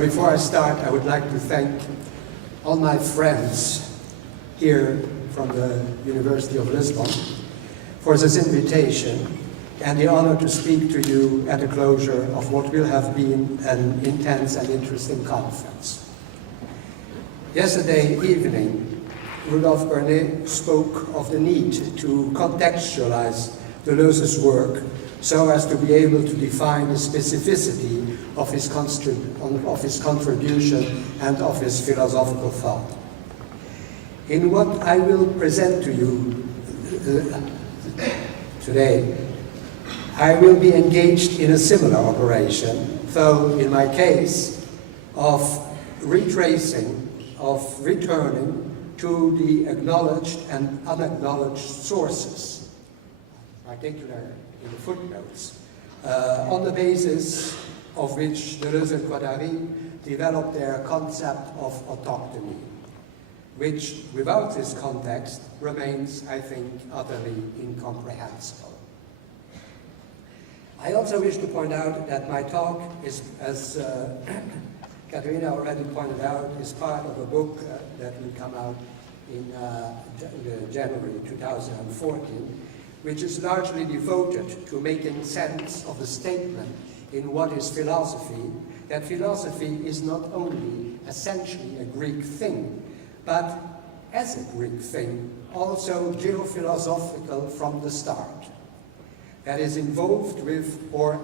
before I start, I would like to thank all my friends here from the University of Lisbon for this invitation and the honor to speak to you at the closure of what will have been an intense and interesting conference. Yesterday evening, Rudolf Bernet spoke of the need to contextualize Deleuze's work so as to be able to define the specificity of his contribution and of his philosophical thought. In what I will present to you today, I will be engaged in a similar operation, though in my case of retracing, of returning to the acknowledged and unacknowledged sources, particularly in the footnotes, on the basis of which Deleuze and Guattari developed their concept of autochtony, which without this context remains, I think, utterly incomprehensible. I also wish to point out that my talk is, as Katerina already pointed out, is part of a book that will come out in January 2014, which is largely devoted to making sense of the statement in What is Philosophy, that philosophy is not only essentially a Greek thing, but as a Greek thing, also geophilosophical from the start, that is involved with or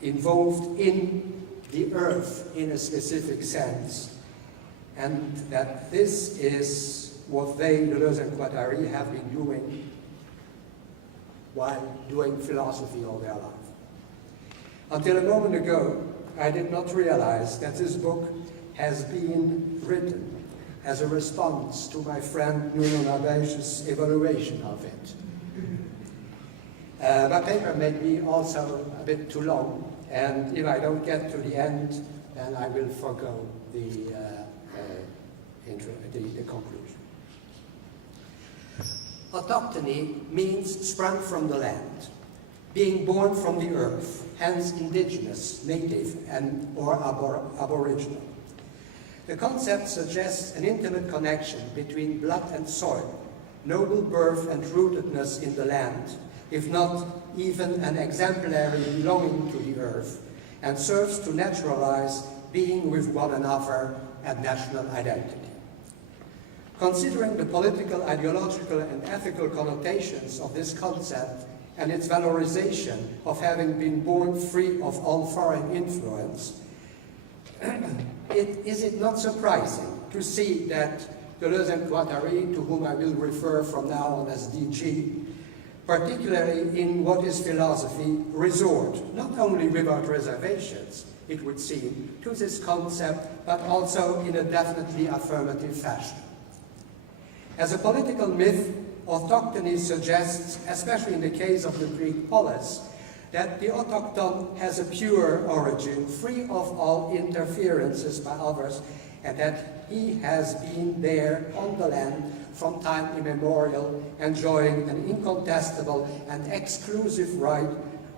involved in the earth in a specific sense, and that this is what they, Deleuze and Guattari, have been doing while doing philosophy all their life. Until a moment ago, I did not realize that this book has been written as a response to my friend Nuno Naves's evaluation of it. My paper may be also a bit too long, and if I don't get to the end, then I will forego the conclusion. Autochtony means sprung from the land, being born from the earth, hence indigenous, native, or aboriginal. The concept suggests an intimate connection between blood and soil, noble birth and rootedness in the land, if not even an exemplary belonging to the earth, and serves to naturalize being with one another and national identity. Considering the political, ideological, and ethical connotations of this concept and its valorization of having been born free of all foreign influence, is it not surprising to see that Deleuze and Guattari, to whom I will refer from now on as DG, particularly in What is Philosophy, resort, not only without reservations, it would seem, to this concept, but also in a definitely affirmative fashion. As a political myth, autochthony suggests, especially in the case of the Greek polis, that the autochthon has a pure origin, free of all interferences by others, and that he has been there on the land from time immemorial, enjoying an incontestable and exclusive right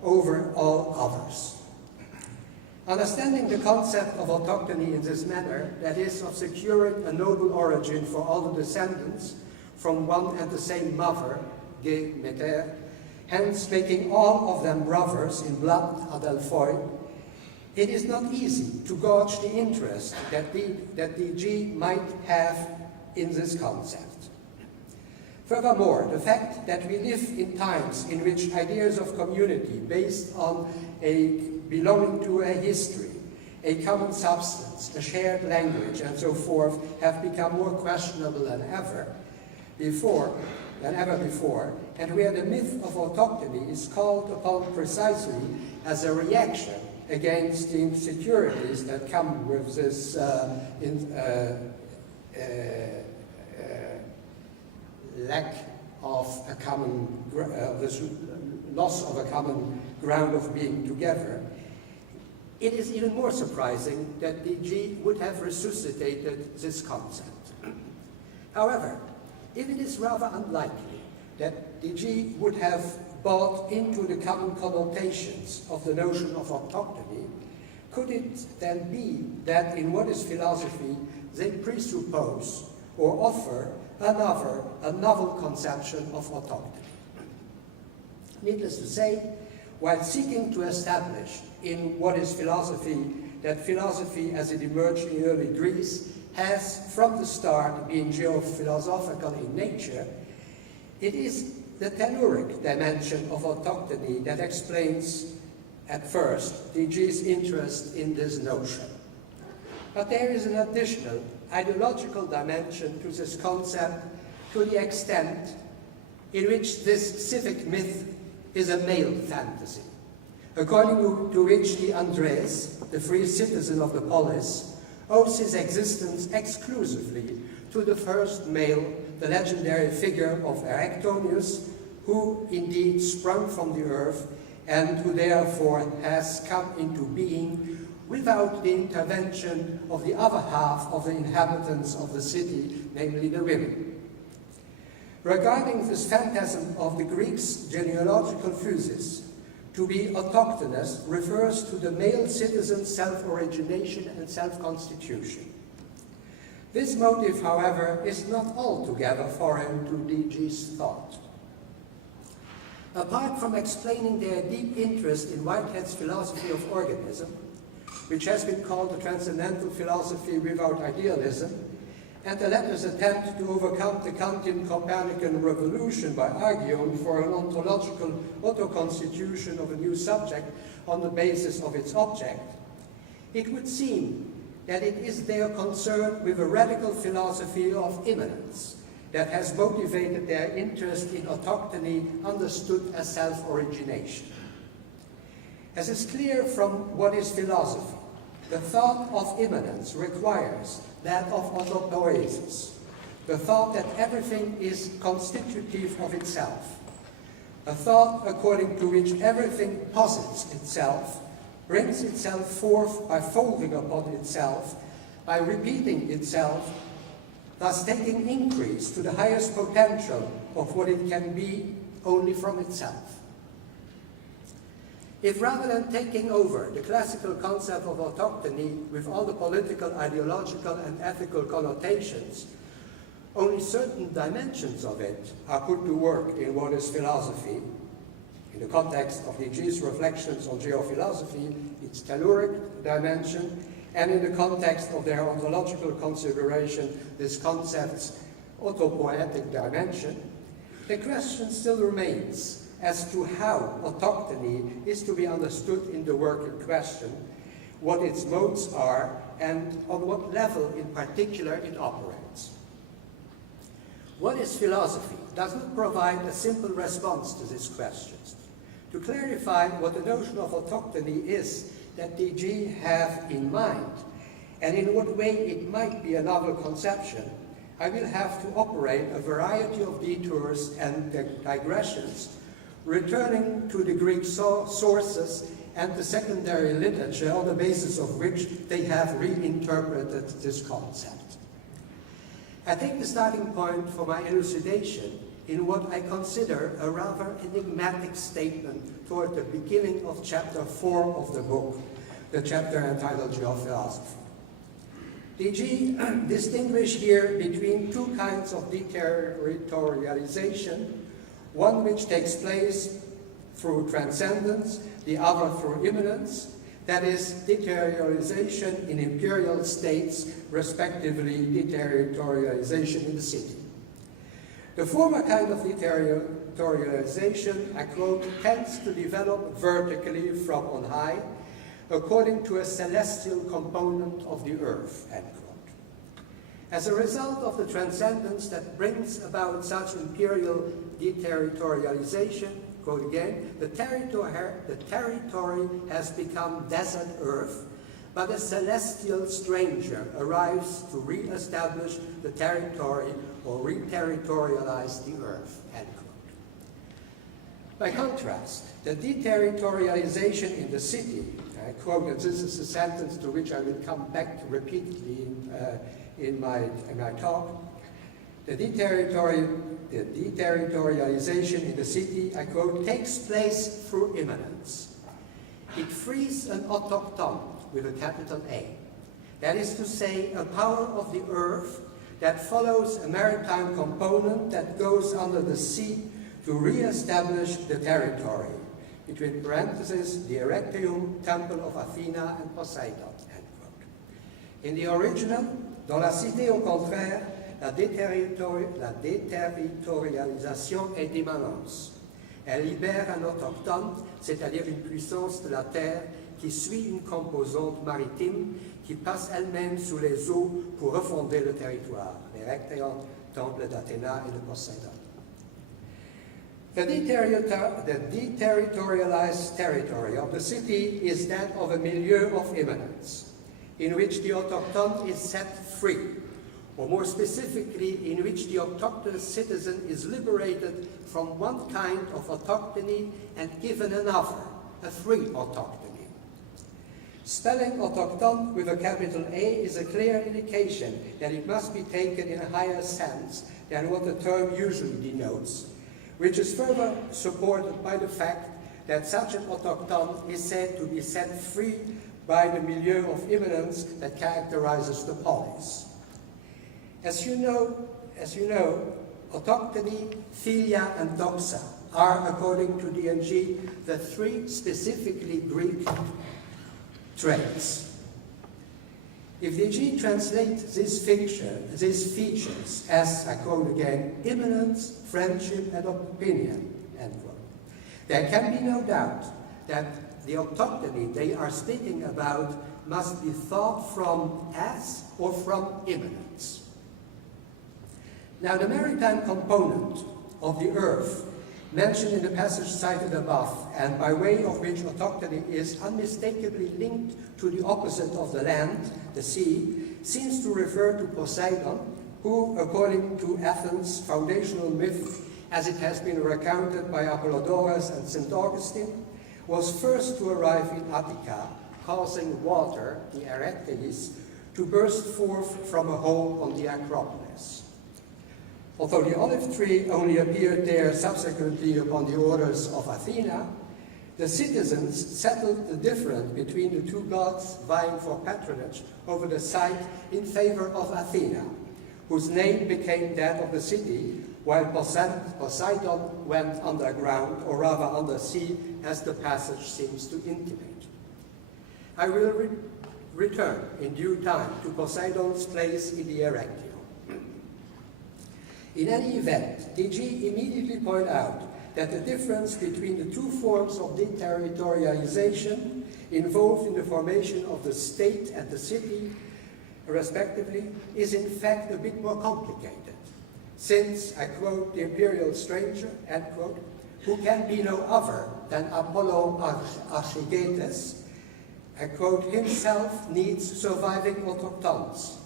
over all others. Understanding the concept of autochtony in this manner, that is, of securing a noble origin for all the descendants from one and the same mother, Ge Meter, hence making all of them brothers in blood, Adelphoi, it is not easy to gauge the interest that DG might have in this concept. Furthermore, the fact that we live in times in which ideas of community based on belonging to a history, a common substance, a shared language, and so forth, have become more questionable than ever before, and where the myth of autochtony is called upon precisely as a reaction against the insecurities that come with this lack of a common, this loss of a common ground of being together. It is even more surprising that DG would have resuscitated this concept. However, if it is rather unlikely that DG would have bought into the common connotations of the notion of autochthony, could it then be that in what is philosophy they presuppose or offer a novel conception of autochthony? Needless to say, while seeking to establish in what is philosophy that philosophy as it emerged in early Greece has from the start been geophilosophical in nature, it is the telluric dimension of autochthony that explains at first DG's interest in this notion. But there is an additional ideological dimension to this concept to the extent in which this civic myth is a male fantasy, according to which the Andres, the free citizen of the polis, owes his existence exclusively to the first male, the legendary figure of Erectonius, who indeed sprung from the earth and who therefore has come into being without the intervention of the other half of the inhabitants of the city, namely the women. Regarding this phantasm of the Greeks' genealogical physis, to be autochthonous refers to the male citizen's self-origination and self-constitution. This motive, however, is not altogether foreign to DG's thought. Apart from explaining their deep interest in Whitehead's philosophy of organism, which has been called the transcendental philosophy without idealism, and the latter's attempt to overcome the Kantian Copernican revolution by arguing for an ontological auto-constitution of a new subject on the basis of its object, it would seem that it is their concern with a radical philosophy of immanence that has motivated their interest in autochthony understood as self-origination. As is clear from what is philosophy, the thought of immanence requires that of autopoiesis, the thought that everything is constitutive of itself, a thought according to which everything posits itself, brings itself forth by folding upon itself, by repeating itself, thus taking increase to the highest potential of what it can be only from itself. If rather than taking over the classical concept of autochthony with all the political, ideological, and ethical connotations, only certain dimensions of it are put to work in what is philosophy, in the context of DG's reflections on geophilosophy, its telluric dimension, and in the context of their ontological consideration, this concept's autopoietic dimension, the question still remains as to how autochthony is to be understood in the work in question, what its modes are, and on what level in particular it operates. What is philosophy does not provide a simple response to these questions. To clarify what the notion of autochthony is that DG have in mind, and in what way it might be a novel conception, I will have to operate a variety of detours and digressions, returning to the Greek sources and the secondary literature on the basis of which they have reinterpreted this concept. I take the starting point for my elucidation in what I consider a rather enigmatic statement toward the beginning of chapter 4 of the book, the chapter entitled Geophilosophy. DG distinguish here between two kinds of deterritorialization, one which takes place through transcendence, the other through immanence, that is, deterritorialization in imperial states, respectively deterritorialization in the city. The former kind of deterritorialization, I quote, tends to develop vertically from on high, according to a celestial component of the earth, end quote. As a result of the transcendence that brings about such imperial deterritorialization, quote again, the territory has become desert earth, but a celestial stranger arrives to re-establish the territory or re-territorialize the earth, end quote. By contrast, the deterritorialization in the city, I quote, and this is a sentence to which I will come back repeatedly in my talk, The deterritorialization in the city, I quote, takes place through immanence. It frees an autochthon with a capital A. That is to say, a power of the earth that follows a maritime component that goes under the sea to re-establish the territory, between parentheses, the Erechteum, Temple of Athena and Poseidon, end quote. In the original, dans la cité au contraire, la déterritorialisation est d'immanence. Elle libère un autochtone, c'est-à-dire une puissance de la terre qui suit une composante maritime qui passe elle-même sous les eaux pour refonder le territoire, l'Erechteum, Temple d'Athéna et de Poseidon. The deterritorialized territory of the city is that of a milieu of immanence, in which the autochtone is set free, or more specifically, in which the autochthonous citizen is liberated from one kind of autochthony and given another, a free autochthony. Spelling autochtone with a capital A is a clear indication that it must be taken in a higher sense than what the term usually denotes, which is further supported by the fact that such an autochtone is said to be set free by the milieu of immanence that characterizes the polis. As you know, autochthony, philia, and doxa are, according to DNG, the three specifically Greek traits. If DG translates these features as, I quote again, immanence, friendship, and opinion, end quote, there can be no doubt that the autochthony they are speaking about must be thought from as or from immanence. Now, the maritime component of the earth mentioned in the passage cited above, and by way of which autochthony is unmistakably linked to the opposite of the land, the sea, seems to refer to Poseidon, who, according to Athens' foundational myth, as it has been recounted by Apollodorus and St. Augustine, was first to arrive in Attica, causing water, the Erechteis, to burst forth from a hole on the Acropolis. Although the olive tree only appeared there subsequently upon the orders of Athena, the citizens settled the difference between the two gods vying for patronage over the site in favor of Athena, whose name became that of the city, while Poseidon went underground, or rather undersea, as the passage seems to intimate. I will return in due time to Poseidon's place in the Erechteum. In any event, DG immediately point out that the difference between the two forms of deterritorialization involved in the formation of the state and the city, respectively, is in fact a bit more complicated, since, I quote, the imperial stranger, end quote, who can be no other than Apollo Archigetes, I quote, himself needs surviving autochthones,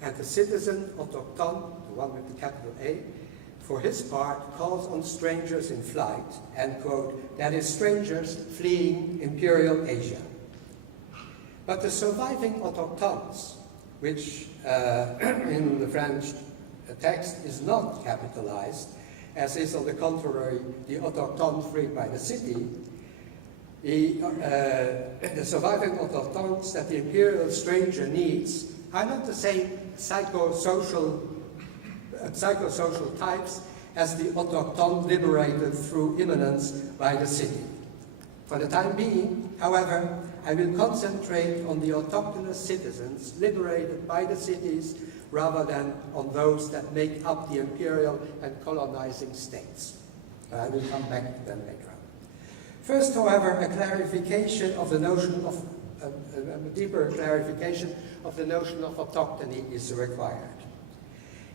and the citizen autochthone, the one with the capital A, for his part, calls on strangers in flight, end quote, that is, strangers fleeing imperial Asia. But the surviving autochthones, which in the French text is not capitalized, as is on the contrary the autochtone freed by the city, the surviving autochthones that the imperial stranger needs are not the same psychosocial types as the autochtone liberated through immanence by the city. For the time being, however, I will concentrate on the autochthonous citizens liberated by the cities rather than on those that make up the imperial and colonizing states. I will come back to them later on. First, however, a clarification of the notion of a deeper clarification of the notion of autochthony is required.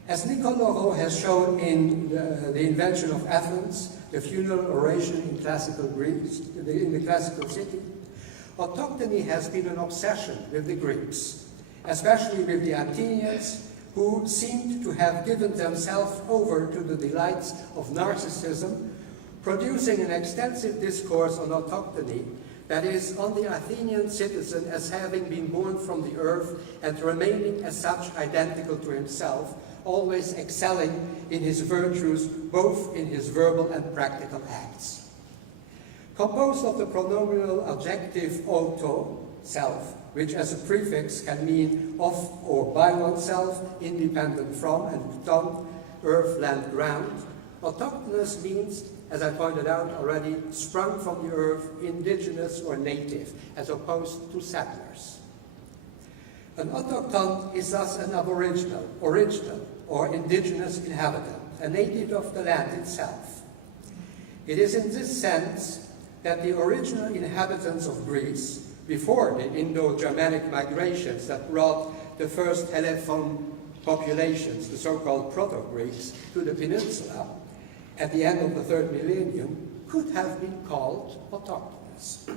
As Nicole Laurent has shown in the Invention of Athens, the funeral oration in classical Greece, in the classical city, autochthony has been an obsession with the Greeks, especially with the Athenians, who seemed to have given themselves over to the delights of narcissism, producing an extensive discourse on autochthony, that is, on the Athenian citizen as having been born from the earth and remaining as such identical to himself, always excelling in his virtues, both in his verbal and practical acts. Composed of the pronominal adjective auto, self, which as a prefix can mean of or by oneself, independent from, and ton, earth, land, ground, autochthonous means, as I pointed out already, sprung from the earth, indigenous or native, as opposed to settlers. An autochthon is thus an aboriginal, original, or indigenous inhabitant, a native of the land itself. It is in this sense that the original inhabitants of Greece, before the Indo-Germanic migrations that brought the first Hellephone populations, the so-called Proto-Greeks, to the peninsula at the end of the 3rd millennium, could have been called autochthonous.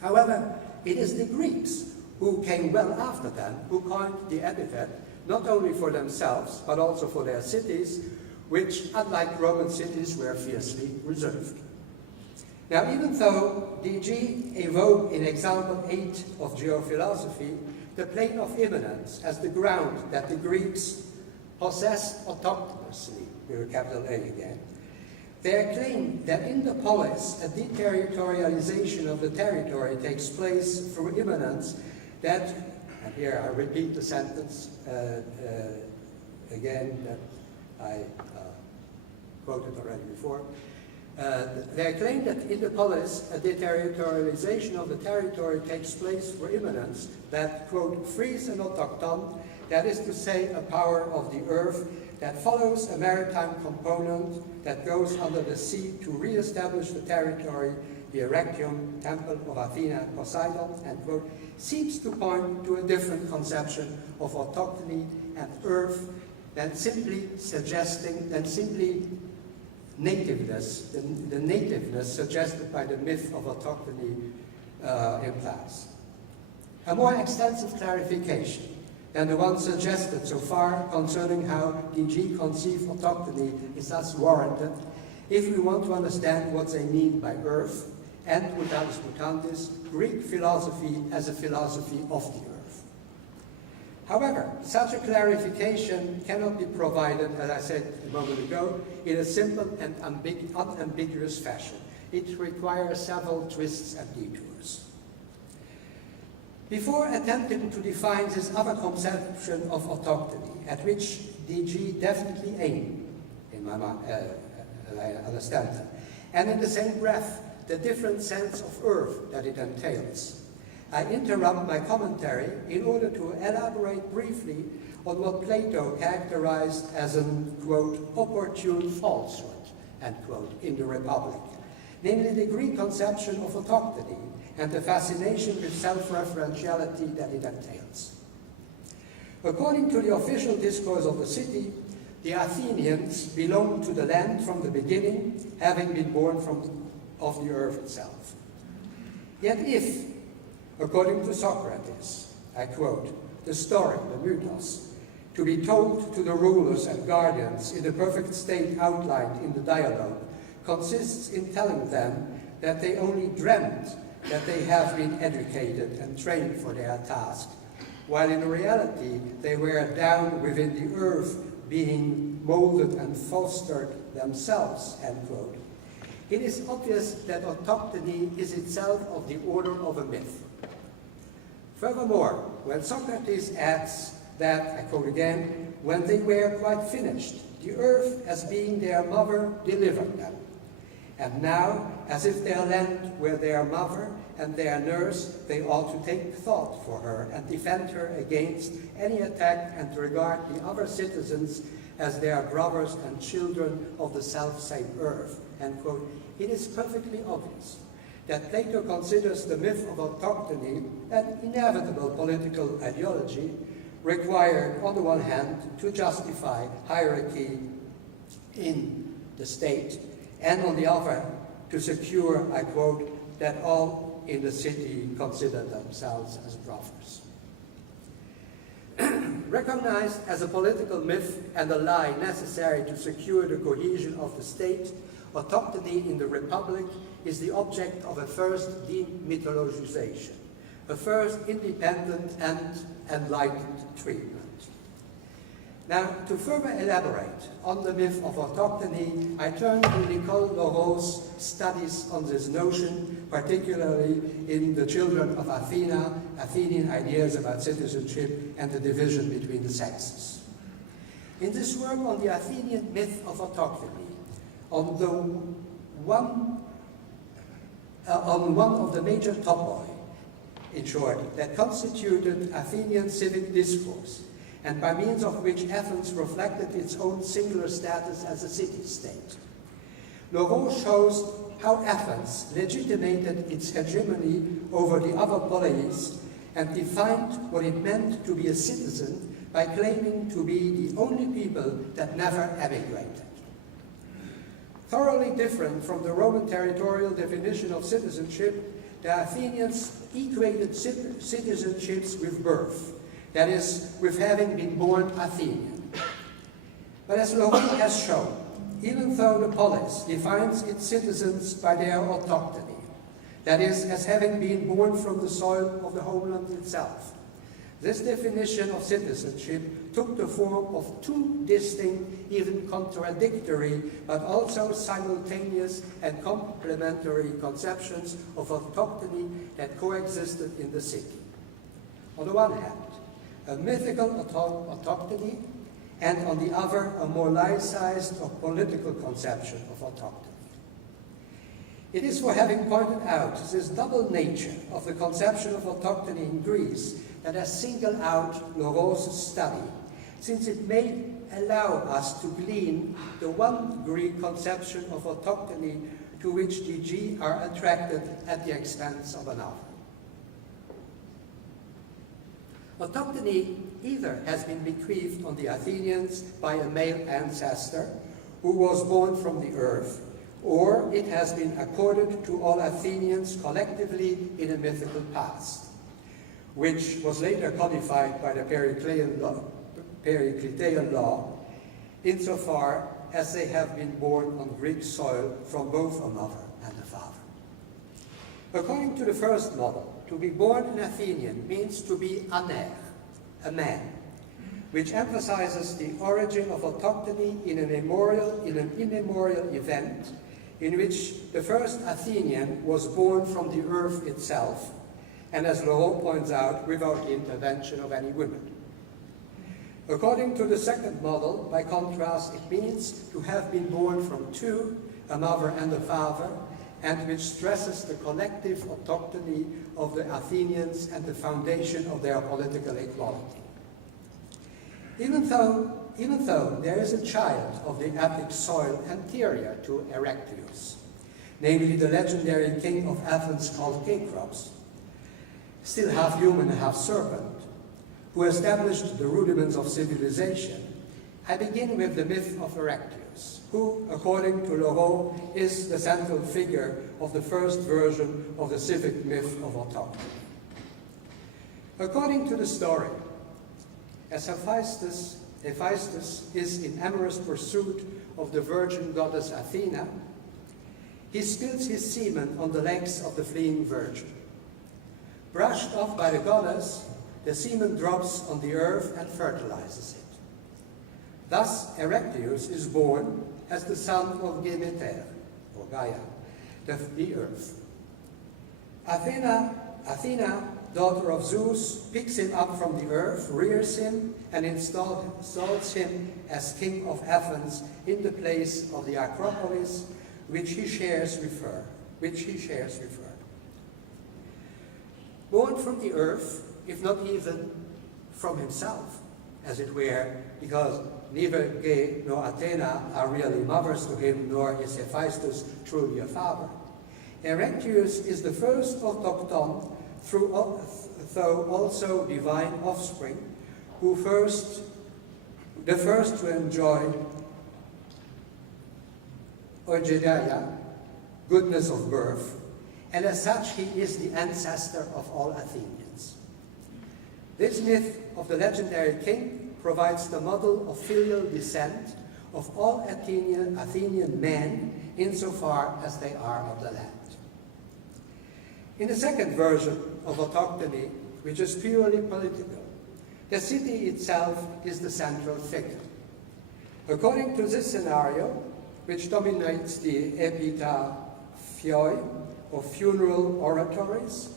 However, it is the Greeks who came well after them who coined the epithet, not only for themselves, but also for their cities, which, unlike Roman cities, were fiercely reserved. Now, even though DG evoked in example 8 of geophilosophy the plane of immanence as the ground that the Greeks possessed autochthonously, with a capital A again, their claim that in the polis a deterritorialization of the territory takes place through immanence, that, and here I repeat the sentence again that I quoted already before, they claim that in the polis, a deterritorialization of the territory takes place for immanence that, quote, frees an autochthon, that is to say, a power of the earth that follows a maritime component that goes under the sea to re-establish the territory, the Erectium, temple of Athena and Poseidon, and quote, seems to point to a different conception of autochthony and earth than simply nativeness, the nativeness suggested by the myth of autochthony implies. A more extensive clarification than the one suggested so far concerning how DG conceive autochthony is thus warranted if we want to understand what they mean by earth and, mutatis mutandis, Greek philosophy as a philosophy of the earth. However, such a clarification cannot be provided, as I said a moment ago, in a simple and unambiguous fashion. It requires several twists and detours. Before attempting to define this other conception of autochthony, at which DG definitely aimed, in my mind, as I understand that, and in the same breath, the different sense of earth that it entails, I interrupt my commentary in order to elaborate briefly on what Plato characterized as an, quote, opportune falsehood, end quote, in the Republic, namely the Greek conception of autochthony and the fascination with self-referentiality that it entails. According to the official discourse of the city, the Athenians belonged to the land from the beginning, having been born of the earth itself. Yet if, according to Socrates, I quote, the story, the mythos, to be told to the rulers and guardians in the perfect state outlined in the dialogue, consists in telling them that they only dreamt that they have been educated and trained for their task, while in reality they were down within the earth being molded and fostered themselves, end quote. It is obvious that autochthony is itself of the order of a myth. Furthermore, when Socrates adds that, I quote again, when they were quite finished, the earth as being their mother delivered them. And now, as if their land were their mother and their nurse, they ought to take thought for her and defend her against any attack and regard the other citizens as their brothers and children of the self-same earth, end quote. It is perfectly obvious that Plato considers the myth of autochthony an inevitable political ideology required, on the one hand, to justify hierarchy in the state, and on the other, to secure, I quote, that all in the city consider themselves as brothers. Recognized as a political myth and a lie necessary to secure the cohesion of the state, autochthony in the Republic is the object of a first demythologization, a first independent and enlightened treatment. Now, to further elaborate on the myth of autochthony, I turn to Lécologe's studies on this notion, particularly in The Children of Athena, Athenian ideas about citizenship and the division between the sexes. In this work on the Athenian myth of autochthony, on one of the major topoi, in short, that constituted Athenian civic discourse, and by means of which Athens reflected its own singular status as a city-state. Leroux shows how Athens legitimated its hegemony over the other polis and defined what it meant to be a citizen by claiming to be the only people that never emigrated. Thoroughly different from the Roman territorial definition of citizenship, the Athenians equated citizenships with birth, that is, with having been born Athenian. But as Leroux has shown, even though the polis defines its citizens by their autochthony, that is, as having been born from the soil of the homeland itself, this definition of citizenship took the form of two distinct, even contradictory, but also simultaneous and complementary conceptions of autochthony that coexisted in the city. On the one hand, a mythical autochthony, and on the other, a more laicized or political conception of autochthony. It is for having pointed out this double nature of the conception of autochthony in Greece that I single out Leroux's study, since it may allow us to glean the one Greek conception of autochthony to which DG are attracted at the expense of another. Autochthony either has been bequeathed on the Athenians by a male ancestor who was born from the earth, or it has been accorded to all Athenians collectively in a mythical past, which was later codified by the Periclean law, insofar as they have been born on Greek soil from both a mother and a father. According to the first model, to be born an Athenian means to be aner, a man, which emphasizes the origin of autochthony in an immemorial event in which the first Athenian was born from the earth itself, and as Leroux points out, without the intervention of any women. According to the second model, by contrast, it means to have been born from two, a mother and a father, and which stresses the collective autochthony of the Athenians and the foundation of their political equality. Even though there is a child of the Attic soil anterior to Erechtheus, namely the legendary king of Athens called Cecrops, still half human and half serpent, who established the rudiments of civilization, I begin with the myth of Erechtheus, who, according to Leroux, is the central figure of the first version of the civic myth of autochthony. According to the story, as Hephaestus is in amorous pursuit of the virgin goddess Athena, he spills his semen on the legs of the fleeing virgin. Brushed off by the goddess, the semen drops on the earth and fertilizes it. Thus, Erechtheus is born as the son of Demeter, or Gaia, the earth. Athena, daughter of Zeus, picks him up from the earth, rears him, and installs him as king of Athens in the place of the Acropolis, which he shares with her. Born from the earth, if not even from himself, as it were, because neither Ge nor Athena are really mothers to him, nor is Hephaestus truly a father. Erechtheus is the first autochthon, though also divine offspring, the first to enjoy oigedaia, goodness of birth, and as such he is the ancestor of all Athenians. This myth of the legendary king provides the model of filial descent of all Athenian men insofar as they are of the land. In the second version of autochthony, which is purely political, The city itself is the central figure. According to this scenario, which dominates the epitaphioi, or funeral oratories,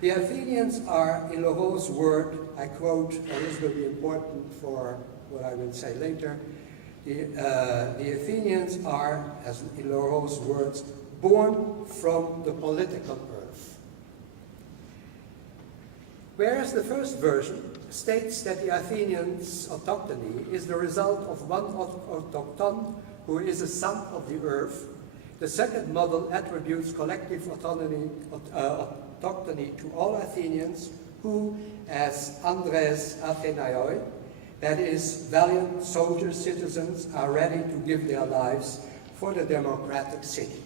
the Athenians are, in Laurent's word, I quote, and this will be important for what I will say later, the Athenians are, as in Laurent's words, born from the political earth. Whereas the first version states that the Athenians' autochthony is the result of one autochthon who is a son of the earth, the second model attributes collective autochthony to all Athenians who, as Andres Athenaioi, that is, valiant soldier citizens, are ready to give their lives for the democratic city.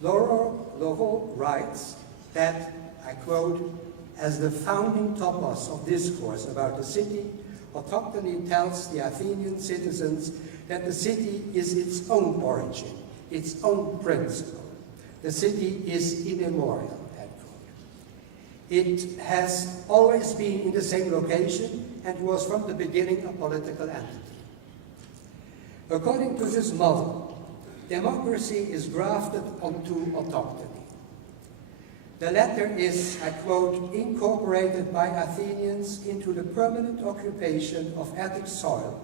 Laurent writes that, I quote, as the founding topos of discourse about the city, autochthony tells the Athenian citizens that the city is its own origin, its own principle. The city is immemorial, end quote. It has always been in the same location and was from the beginning a political entity. According to this model, democracy is grafted onto autochthony. The latter is, I quote, incorporated by Athenians into the permanent occupation of Attic soil.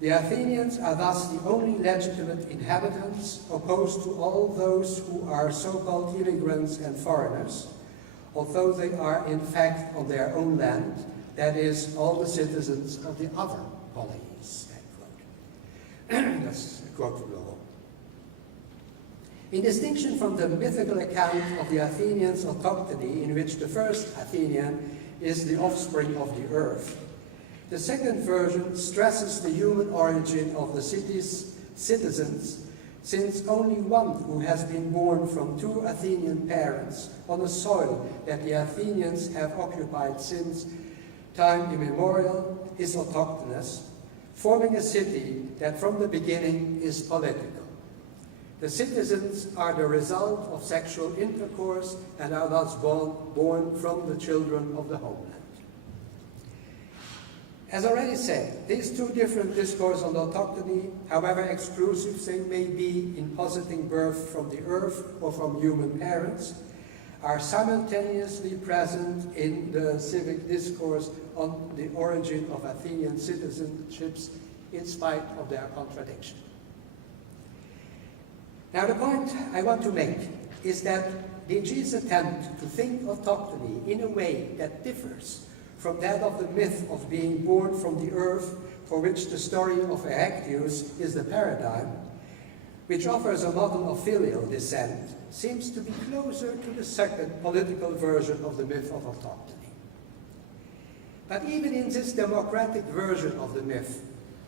The Athenians are thus the only legitimate inhabitants, opposed to all those who are so-called immigrants and foreigners, although they are in fact on their own land, that is, all the citizens of the other colonies, end quote. That's a quote from Laurent. In distinction from the mythical account of the Athenians' autochthony, in which the first Athenian is the offspring of the earth, the second version stresses the human origin of the city's citizens, since only one who has been born from two Athenian parents on a soil that the Athenians have occupied since time immemorial is autochthonous, forming a city that from the beginning is political. The citizens are the result of sexual intercourse and are thus born from the children of the homeland. As already said, these two different discourses on autochthony, however exclusive they may be in positing birth from the earth or from human parents, are simultaneously present in the civic discourse on the origin of Athenian citizenships in spite of their contradiction. Now the point I want to make is that Deji's attempt to think autochthony in a way that differs from that of the myth of being born from the earth, for which the story of Erechtheus is the paradigm, which offers a model of filial descent, seems to be closer to the second political version of the myth of autochthony. But even in this democratic version of the myth,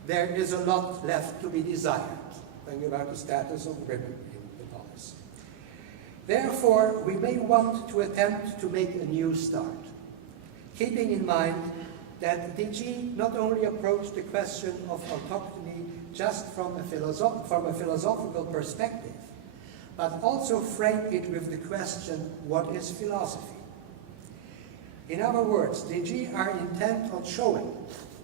there is a lot left to be desired, thinking about the status of women in the polis. Therefore, we may want to attempt to make a new start, keeping in mind that Deji not only approached the question of autochthony just from a philosophical perspective, but also framed it with the question, what is philosophy? In other words, Deji are intent on showing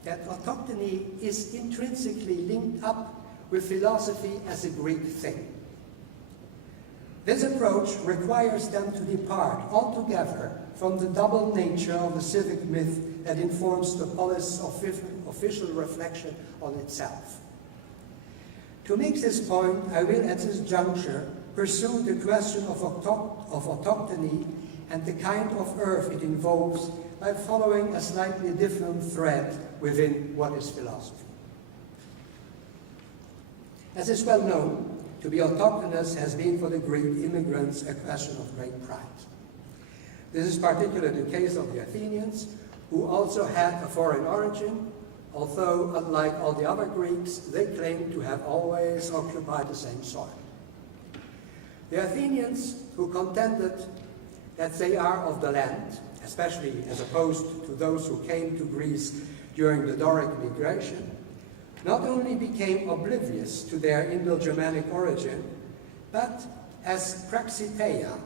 that autochthony is intrinsically linked up with philosophy as a Greek thing. This approach requires them to depart altogether from the double nature of the civic myth that informs the polis' official reflection on itself. To make this point, I will at this juncture pursue the question of autochthony and the kind of earth it involves by following a slightly different thread within what is philosophy. As is well known, to be autochthonous has been for the Greek immigrants a question of great pride. This is particularly the case of the Athenians, who also had a foreign origin, although, unlike all the other Greeks, they claimed to have always occupied the same soil. The Athenians, who contended that they are of the land, especially as opposed to those who came to Greece during the Doric migration, not only became oblivious to their Indo-Germanic origin, but, as Praxiteia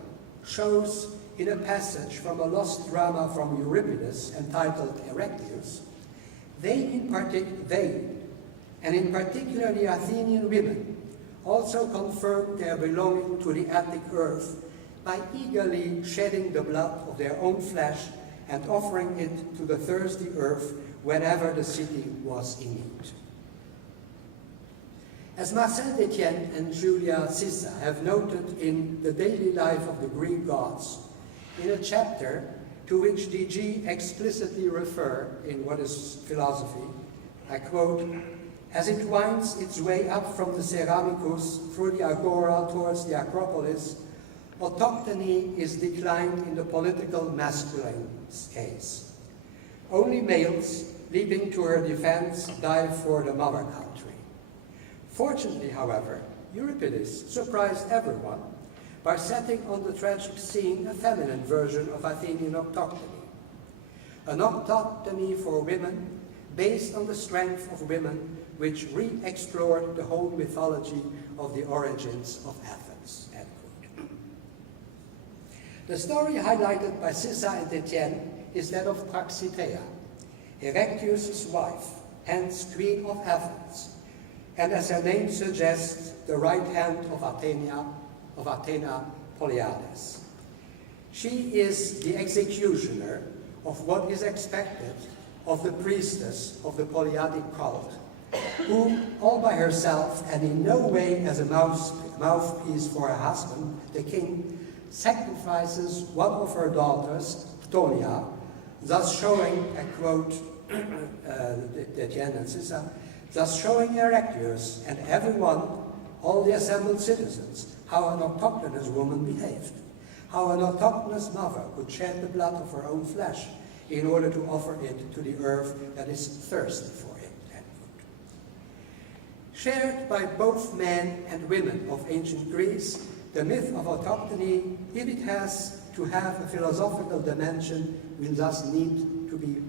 shows in a passage from a lost drama from Euripides entitled Erechtheus, and in particular the Athenian women, also confirmed their belonging to the Attic earth by eagerly shedding the blood of their own flesh and offering it to the thirsty earth whenever the city was in need. As Marcel Détienne and Julia Sissa have noted in The Daily Life of the Greek Gods, in a chapter to which DG explicitly refer in What is Philosophy, I quote, "As it winds its way up from the Ceramicus through the Agora towards the Acropolis, autochthony is declined in the political masculine case. Only males, leaping to her defense, die for the mother country. Fortunately, however, Euripides surprised everyone by setting on the tragic scene a feminine version of Athenian autochthony. An autochthony for women based on the strength of women, which re-explored the whole mythology of the origins of Athens." End quote. The story highlighted by Sissa and Détienne is that of Praxiteia, Erechtheus' wife, hence Queen of Athens, and as her name suggests, the right hand of Athena Poliades. She is the executioner of what is expected of the priestess of the Poliadic cult, who, all by herself and in no way as a mouthpiece for her husband, the king, sacrifices one of her daughters, Ptonia, thus showing, I quote Détienne and Sissa, thus showing Erechtheus and everyone, all the assembled citizens, how an autochthonous woman behaved, how an autochthonous mother could shed the blood of her own flesh in order to offer it to the earth that is thirsty for it. End quote. Shared by both men and women of ancient Greece, the myth of autochthony, if it has to have a philosophical dimension, will thus need to be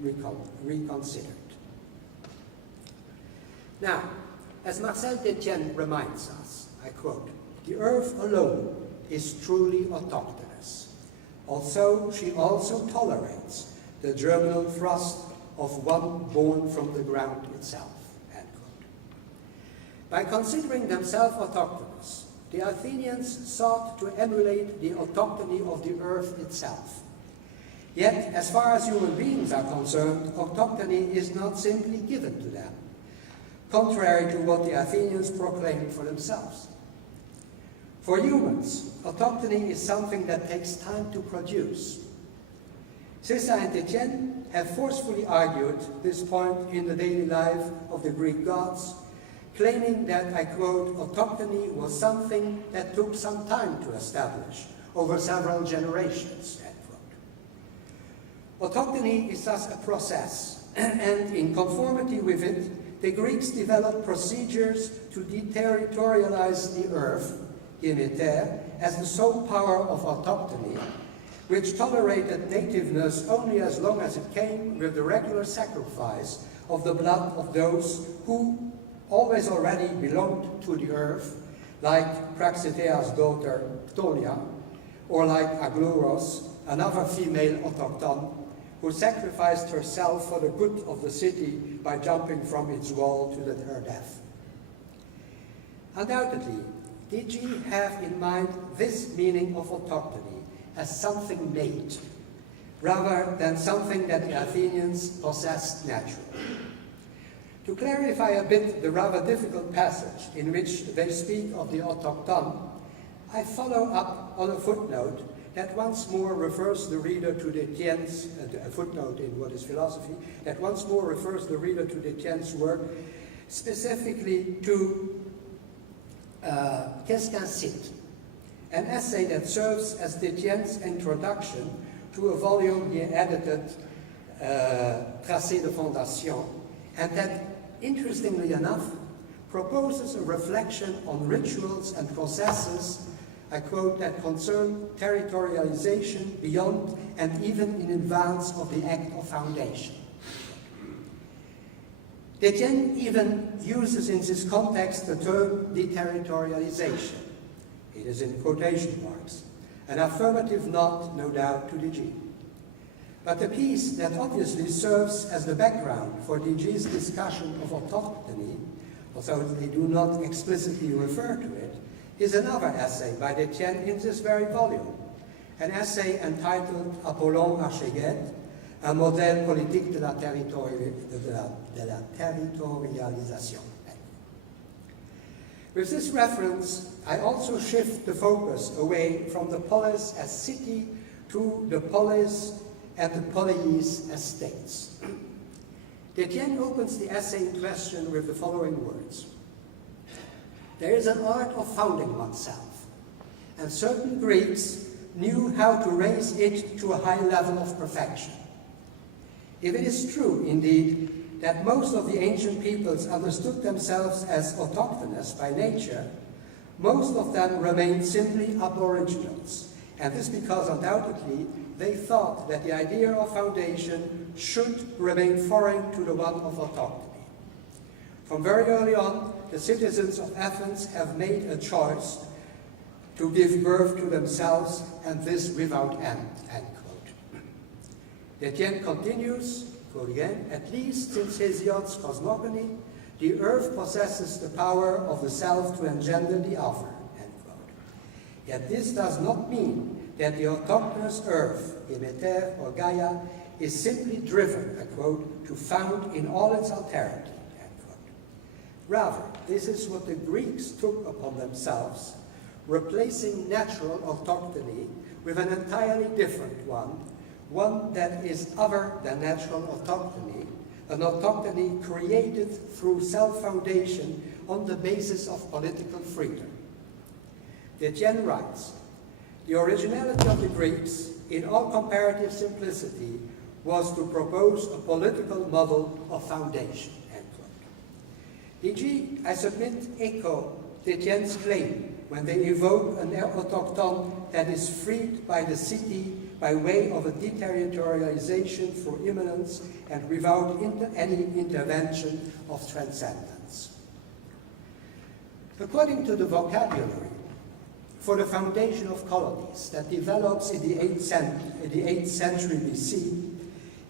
reconsidered. Now, as Marcel Détienne reminds us, I quote, "The earth alone is truly autochthonous. Also, she also tolerates the germinal thrust of one born from the ground itself." End quote. By considering themselves autochthonous, the Athenians sought to emulate the autochthony of the earth itself. Yet, as far as human beings are concerned, autochthony is not simply given to them, contrary to what the Athenians proclaimed for themselves. For humans, autochthony is something that takes time to produce. Sissa and Détienne have forcefully argued this point in The Daily Life of the Greek Gods, claiming that, I quote, autochthony was something that took some time to establish over several generations, end quote. Autochthony is thus a process, and in conformity with it, the Greeks developed procedures to deterritorialize the earth, Yemeter, as the sole power of autochthony, which tolerated nativeness only as long as it came with the regular sacrifice of the blood of those who always already belonged to the earth, like Praxitea's daughter Ptonia, or like Aglouros, another female autochthone, who sacrificed herself for the good of the city by jumping from its wall to her death. Undoubtedly, DG have in mind this meaning of autochthony as something made, rather than something that the Athenians possessed naturally. To clarify a bit the rather difficult passage in which they speak of the autochthone, I follow up on a footnote that once more refers the reader to Détienne's, a footnote in What is Philosophy, that once more refers the reader to Détienne's work, specifically to Qu'est-ce qu'un site? An essay that serves as Détienne's introduction to a volume he edited, Tracé de Fondation, and that, interestingly enough, proposes a reflection on rituals and processes, I quote, that concern territorialization beyond and even in advance of the act of foundation. Détienne even uses in this context the term deterritorialization. It is in quotation marks, an affirmative nod, no doubt, to DG. But the piece that obviously serves as the background for DG's discussion of autochthony, although they do not explicitly refer to it, is another essay by Détienne in this very volume, an essay entitled Apollon Archéguette, un modèle politique de la territorialisation. With this reference, I also shift the focus away from the polis as city to the polis and the polis as states. Détienne opens the essay in question with the following words. There is an art of founding oneself, and certain Greeks knew how to raise it to a high level of perfection. If it is true, indeed, that most of the ancient peoples understood themselves as autochthonous by nature, most of them remained simply aboriginals, and this because undoubtedly they thought that the idea of foundation should remain foreign to the one of autochthony. From very early on, the citizens of Athens have made a choice to give birth to themselves, and this without end, end quote. Détienne continues, quote again, at least since Hesiod's cosmogony, the earth possesses the power of the self to engender the other, end quote. Yet this does not mean that the autochthonous earth, Demeter or Gaia, is simply driven, I quote, to found in all its alterity, end quote. Rather, this is what the Greeks took upon themselves, replacing natural autochthony with an entirely different one that is other than natural autochthony, an autochthony created through self-foundation on the basis of political freedom. Détienne writes, the originality of the Greeks, in all comparative simplicity, was to propose a political model of foundation, end quote. E.g., I submit, echo Détienne's claim when they evoke an autochthone that is freed by the city by way of a deterritorialization for immanence and without any intervention of transcendence. According to the vocabulary for the foundation of colonies that develops in the 8th century BC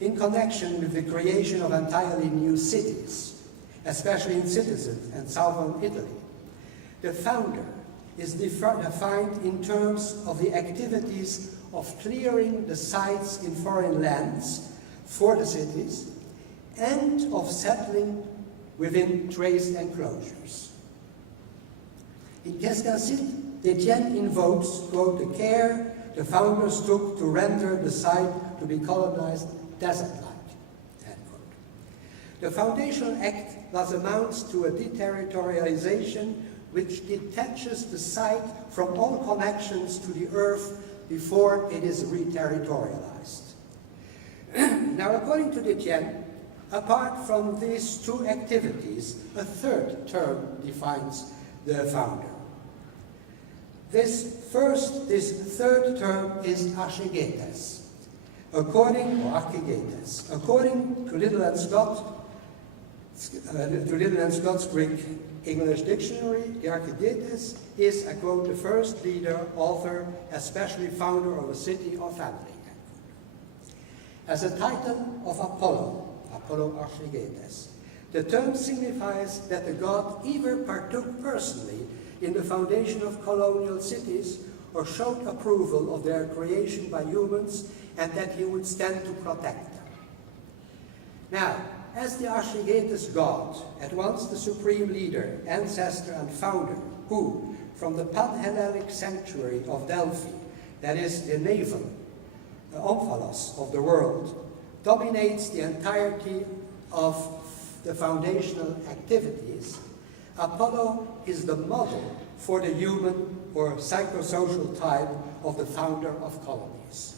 in connection with the creation of entirely new cities, especially in Sicily and southern Italy, the founder is defined in terms of the activities of clearing the sites in foreign lands for the cities and of settling within traced enclosures. In Cascacite, Détienne invokes, quote, the care the founders took to render the site to be colonized desert-like, end quote. The foundational act thus amounts to a deterritorialization which detaches the site from all connections to the earth before it is re-territorialized. Now, according to Détienne, apart from these two activities, a third term defines the founder. This third term is archegetes. According to Liddell and Scott's Greek English dictionary, the archegetes is, I quote, the first leader, author, especially founder of a city or family. As a title of Apollo archegetes, the term signifies that the god either partook personally in the foundation of colonial cities or showed approval of their creation by humans and that he would stand to protect them. Now, as the archegetes god, at once the supreme leader, ancestor and founder, who, from the pan-Hellenic sanctuary of Delphi, that is the navel, the omphalos of the world, dominates the entirety of the foundational activities, Apollo is the model for the human or psychosocial type of the founder of colonies.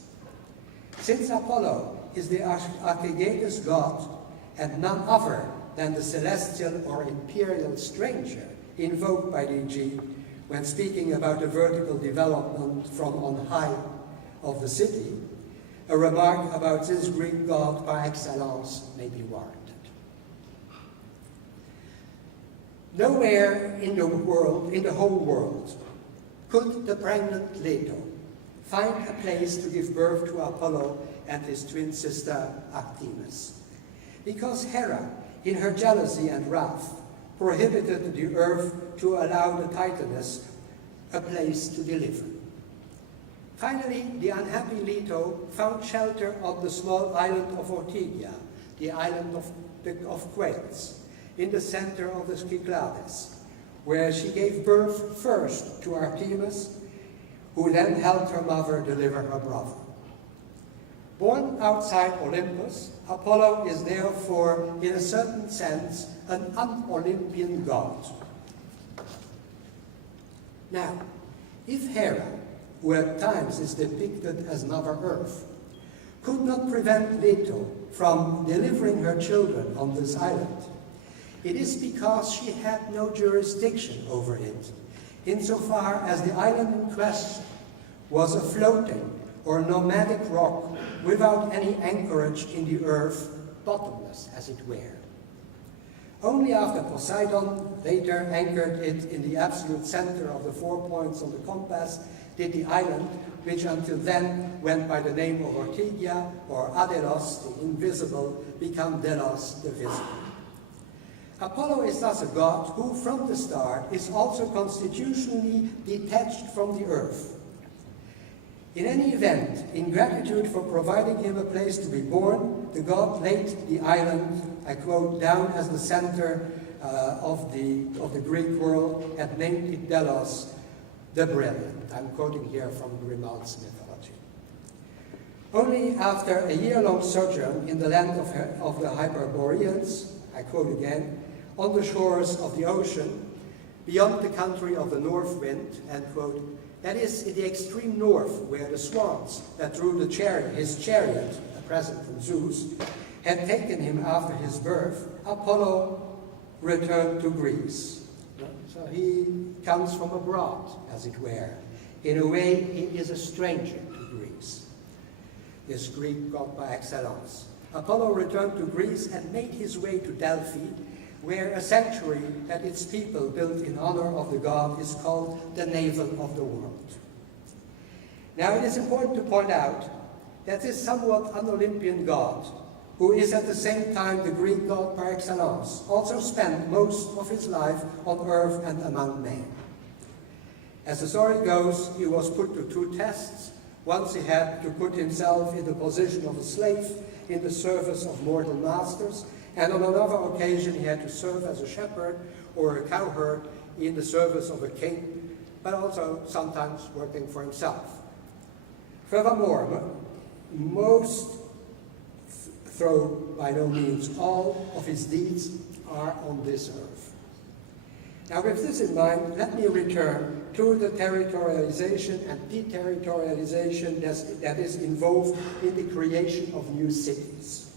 Since Apollo is the archegetes god and none other than the celestial or imperial stranger invoked by DG when speaking about the vertical development from on high of the city, a remark about this Greek god par excellence may be warranted. Nowhere in the whole world, could the pregnant Leto find a place to give birth to Apollo and his twin sister Artemis. Because Hera, in her jealousy and wrath, prohibited the earth to allow the Titaness a place to deliver. Finally, the unhappy Leto found shelter on the small island of Ortygia, the island of quails, in the center of the Cyclades, where she gave birth first to Artemis, who then helped her mother deliver her brother. Born outside Olympus, Apollo is therefore, in a certain sense, an un-Olympian god. Now, if Hera, who at times is depicted as Mother Earth, could not prevent Leto from delivering her children on this island, it is because she had no jurisdiction over it, insofar as the island in question was a floating or nomadic rock without any anchorage in the earth, bottomless as it were. Only after Poseidon later anchored it in the absolute center of the 4 points on the compass did the island, which until then went by the name of Ortygia or Adelos, the invisible, become Delos, the visible. Apollo is thus a god who, from the start, is also constitutionally detached from the earth. In any event, in gratitude for providing him a place to be born, the god laid the island, I quote, down as the center of the Greek world and named it Delos, the Brilliant. I'm quoting here from Grimaldi's mythology. Only after a year-long sojourn in the land of the Hyperboreans, I quote again, on the shores of the ocean, beyond the country of the north wind, end quote, that is, in the extreme north, where the swans that drew his chariot, a present from Zeus, had taken him after his birth, Apollo returned to Greece. So he comes from abroad, as it were. In a way, he is a stranger to Greece, this Greek god by excellence. Apollo returned to Greece and made his way to Delphi, where a sanctuary that its people built in honor of the god is called the navel of the world. Now it is important to point out that this somewhat un-Olympian god, who is at the same time the Greek god par excellence, also spent most of his life on earth and among men. As the story goes, he was put to 2 tests. Once he had to put himself in the position of a slave in the service of mortal masters, and on another occasion he had to serve as a shepherd or a cowherd in the service of a king, but also sometimes working for himself. Furthermore, most, though by no means all, of his deeds are on this earth. Now with this in mind, let me return to the territorialization and deterritorialization that is involved in the creation of new cities.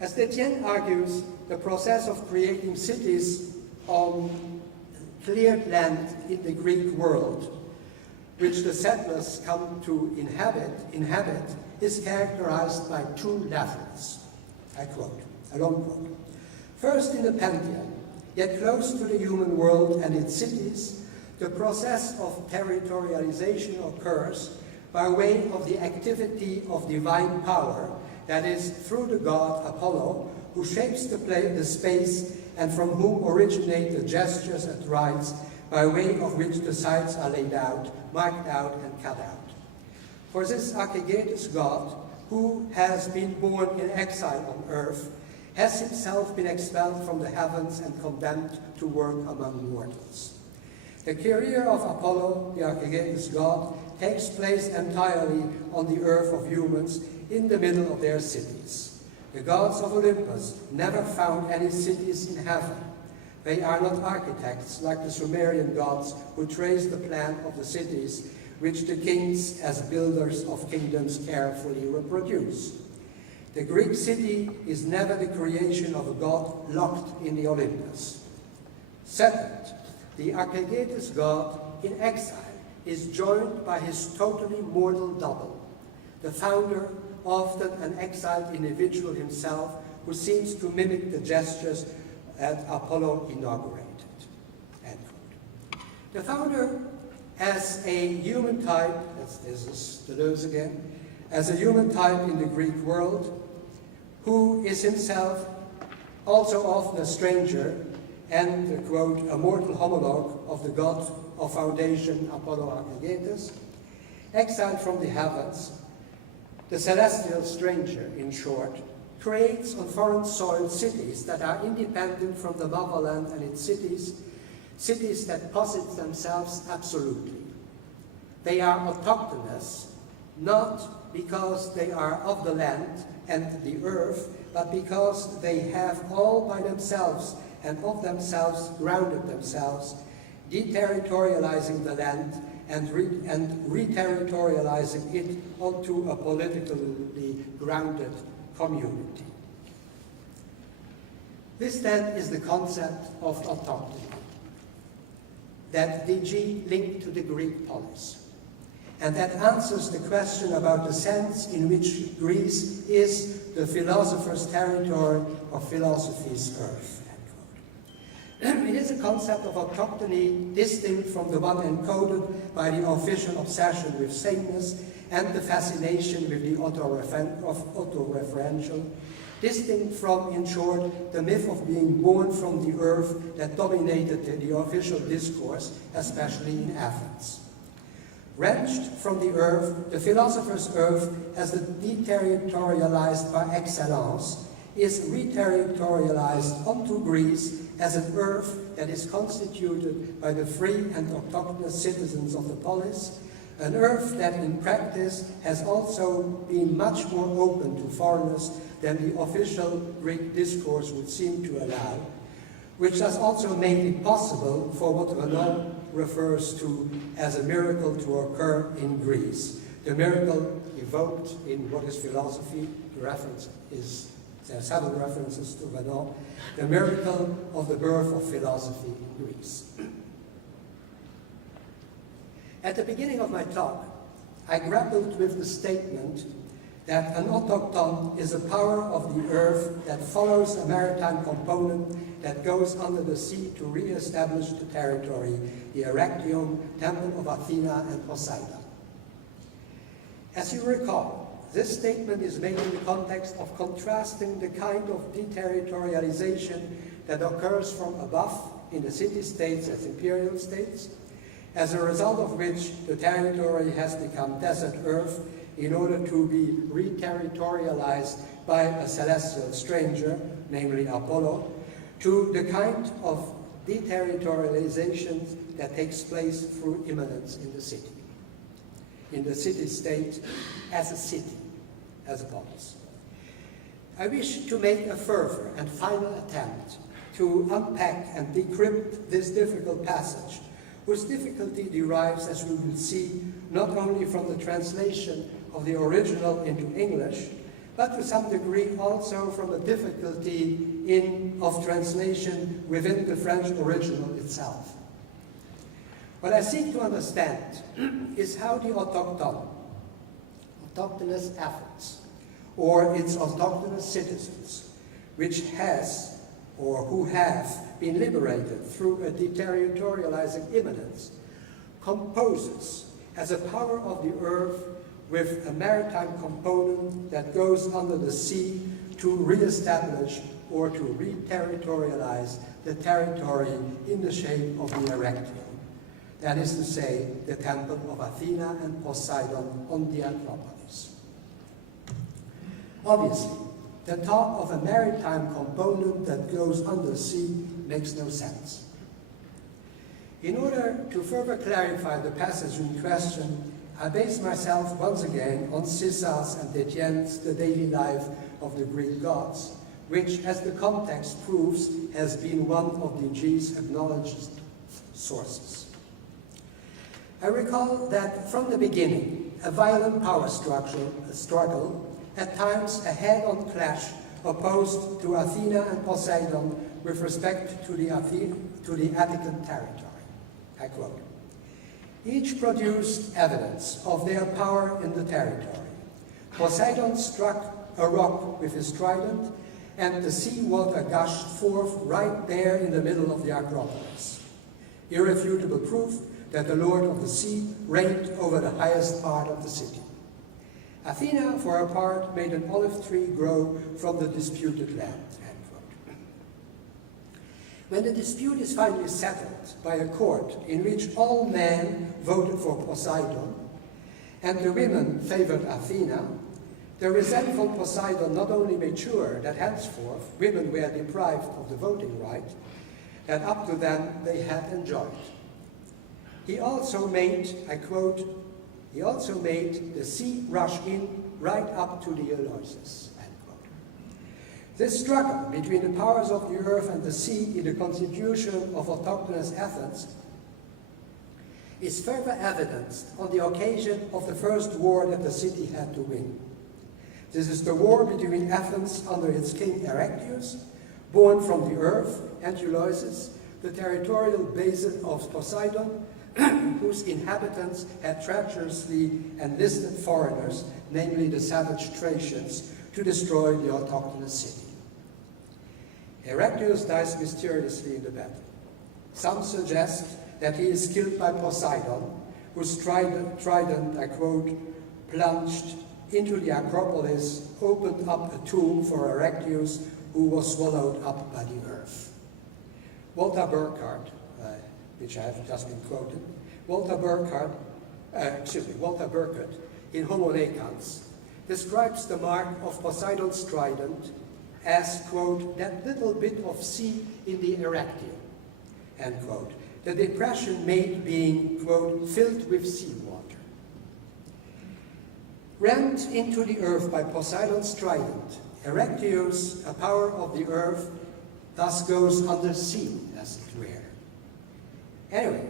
As Etienne argues, the process of creating cities on cleared land in the Greek world, which the settlers come to inhabit is characterized by 2 levels. I quote, a long quote. First, in the Pantheon, yet close to the human world and its cities, the process of territorialization occurs by way of the activity of divine power, that is, through the god Apollo, who shapes the space and from whom originate the gestures and rites by way of which the sites are laid out, marked out, and cut out. For this Archegetus god, who has been born in exile on earth, has himself been expelled from the heavens and condemned to work among mortals. The career of Apollo, the Archegetus god, takes place entirely on the earth of humans in the middle of their cities. The gods of Olympus never found any cities in heaven. They are not architects like the Sumerian gods who traced the plan of the cities which the kings as builders of kingdoms carefully reproduce. The Greek city is never the creation of a god locked in the Olympus. Second, the Archegetus god in exile is joined by his totally mortal double, the founder, often an exiled individual himself, who seems to mimic the gestures that Apollo inaugurated. End quote. The founder as a human type, this is Deleuze again, as a human type in the Greek world, who is himself also often a stranger and, quote, a mortal homologue of the god of foundation Apollo Aggregatus, exiled from the heavens, the celestial stranger, in short, creates on foreign soil cities that are independent from the motherland and its cities that posit themselves absolutely. They are autochthonous, not because they are of the land and the earth, but because they have all by themselves and of themselves grounded themselves, deterritorializing the land and reterritorializing it onto a politically grounded community. This then is the concept of autochtony, that DG linked to the Greek polis, and that answers the question about the sense in which Greece is the philosopher's territory or philosophy's earth. It is a concept of autochtony distinct from the one encoded by the official obsession with sameness and the fascination with the autoreferential, distinct from, in short, the myth of being born from the earth that dominated the official discourse, especially in Athens. Wrenched from the earth, the philosopher's earth, as the deterritorialized par excellence, is reterritorialized onto Greece as an earth that is constituted by the free and autochthonous citizens of the polis, an earth that in practice has also been much more open to foreigners than the official Greek discourse would seem to allow, which has also made it possible for what Renan refers to as a miracle to occur in Greece. The miracle evoked in What is Philosophy, the reference is, there are several references to Renan, the miracle of the birth of philosophy in Greece. At the beginning of my talk, I grappled with the statement that an autochthon is a power of the earth that follows a maritime component that goes under the sea to re-establish the territory, the Erectium, Temple of Athena and Poseidon. As you recall, this statement is made in the context of contrasting the kind of deterritorialization that occurs from above in the city-states as imperial states, as a result of which the territory has become desert earth in order to be re-territorialized by a celestial stranger, namely Apollo, to the kind of deterritorialization that takes place through immanence in the city-state as a city, as a polis. I wish to make a further and final attempt to unpack and decrypt this difficult passage, whose difficulty derives, as we will see, not only from the translation of the original into English, but to some degree also from a difficulty of translation within the French original itself. What I seek to understand is how the autochthonous Athens, or its autochthonous citizens, which has or who have been liberated through a deterritorializing immanence, composes as a power of the earth with a maritime component that goes under the sea to re-establish or to re-territorialize the territory in the shape of the Erectium. That is to say, the temple of Athena and Poseidon on the Acropolis. Obviously, the talk of a maritime component that goes under sea makes no sense. In order to further clarify the passage in question, I base myself once again on César's and Etienne's The Daily Life of the Greek Gods, which, as the context proves, has been one of DG's acknowledged sources. I recall that from the beginning, a violent power struggle, at times a head-on clash opposed to Athena and Poseidon with respect to the Attican territory. I quote, "Each produced evidence of their power in the territory. Poseidon struck a rock with his trident, and the sea water gushed forth right there in the middle of the Acropolis. Irrefutable proof that the Lord of the Sea reigned over the highest part of the city. Athena, for her part, made an olive tree grow from the disputed land. End quote. When the dispute is finally settled by a court in which all men voted for Poseidon and the women favored Athena, the resentful Poseidon not only made sure that henceforth women were deprived of the voting right that up to then they had enjoyed. He also made, I quote, he also made the sea rush in right up to the Eleusis, end quote. This struggle between the powers of the earth and the sea in the constitution of autochthonous Athens is further evidenced on the occasion of the first war that the city had to win. This is the war between Athens under its king Erechtheus, born from the earth, and Eleusis, the territorial basin of Poseidon, whose inhabitants had treacherously enlisted foreigners, namely the savage Thracians, to destroy the autochthonous city. Erechtheus dies mysteriously in the battle. Some suggest that he is killed by Poseidon, whose trident, I quote, plunged into the Acropolis, opened up a tomb for Erechtheus, who was swallowed up by the earth. Walter Burkhardt, which I have just been quoted, Walter Burkhardt, in Homo Necans, describes the mark of Poseidon's trident as, quote, that little bit of sea in the Erechteum, end quote. The depression made being, quote, filled with seawater. Rammed into the earth by Poseidon's trident, Erechtheus, a power of the earth, thus goes under sea, as it were. Anyway,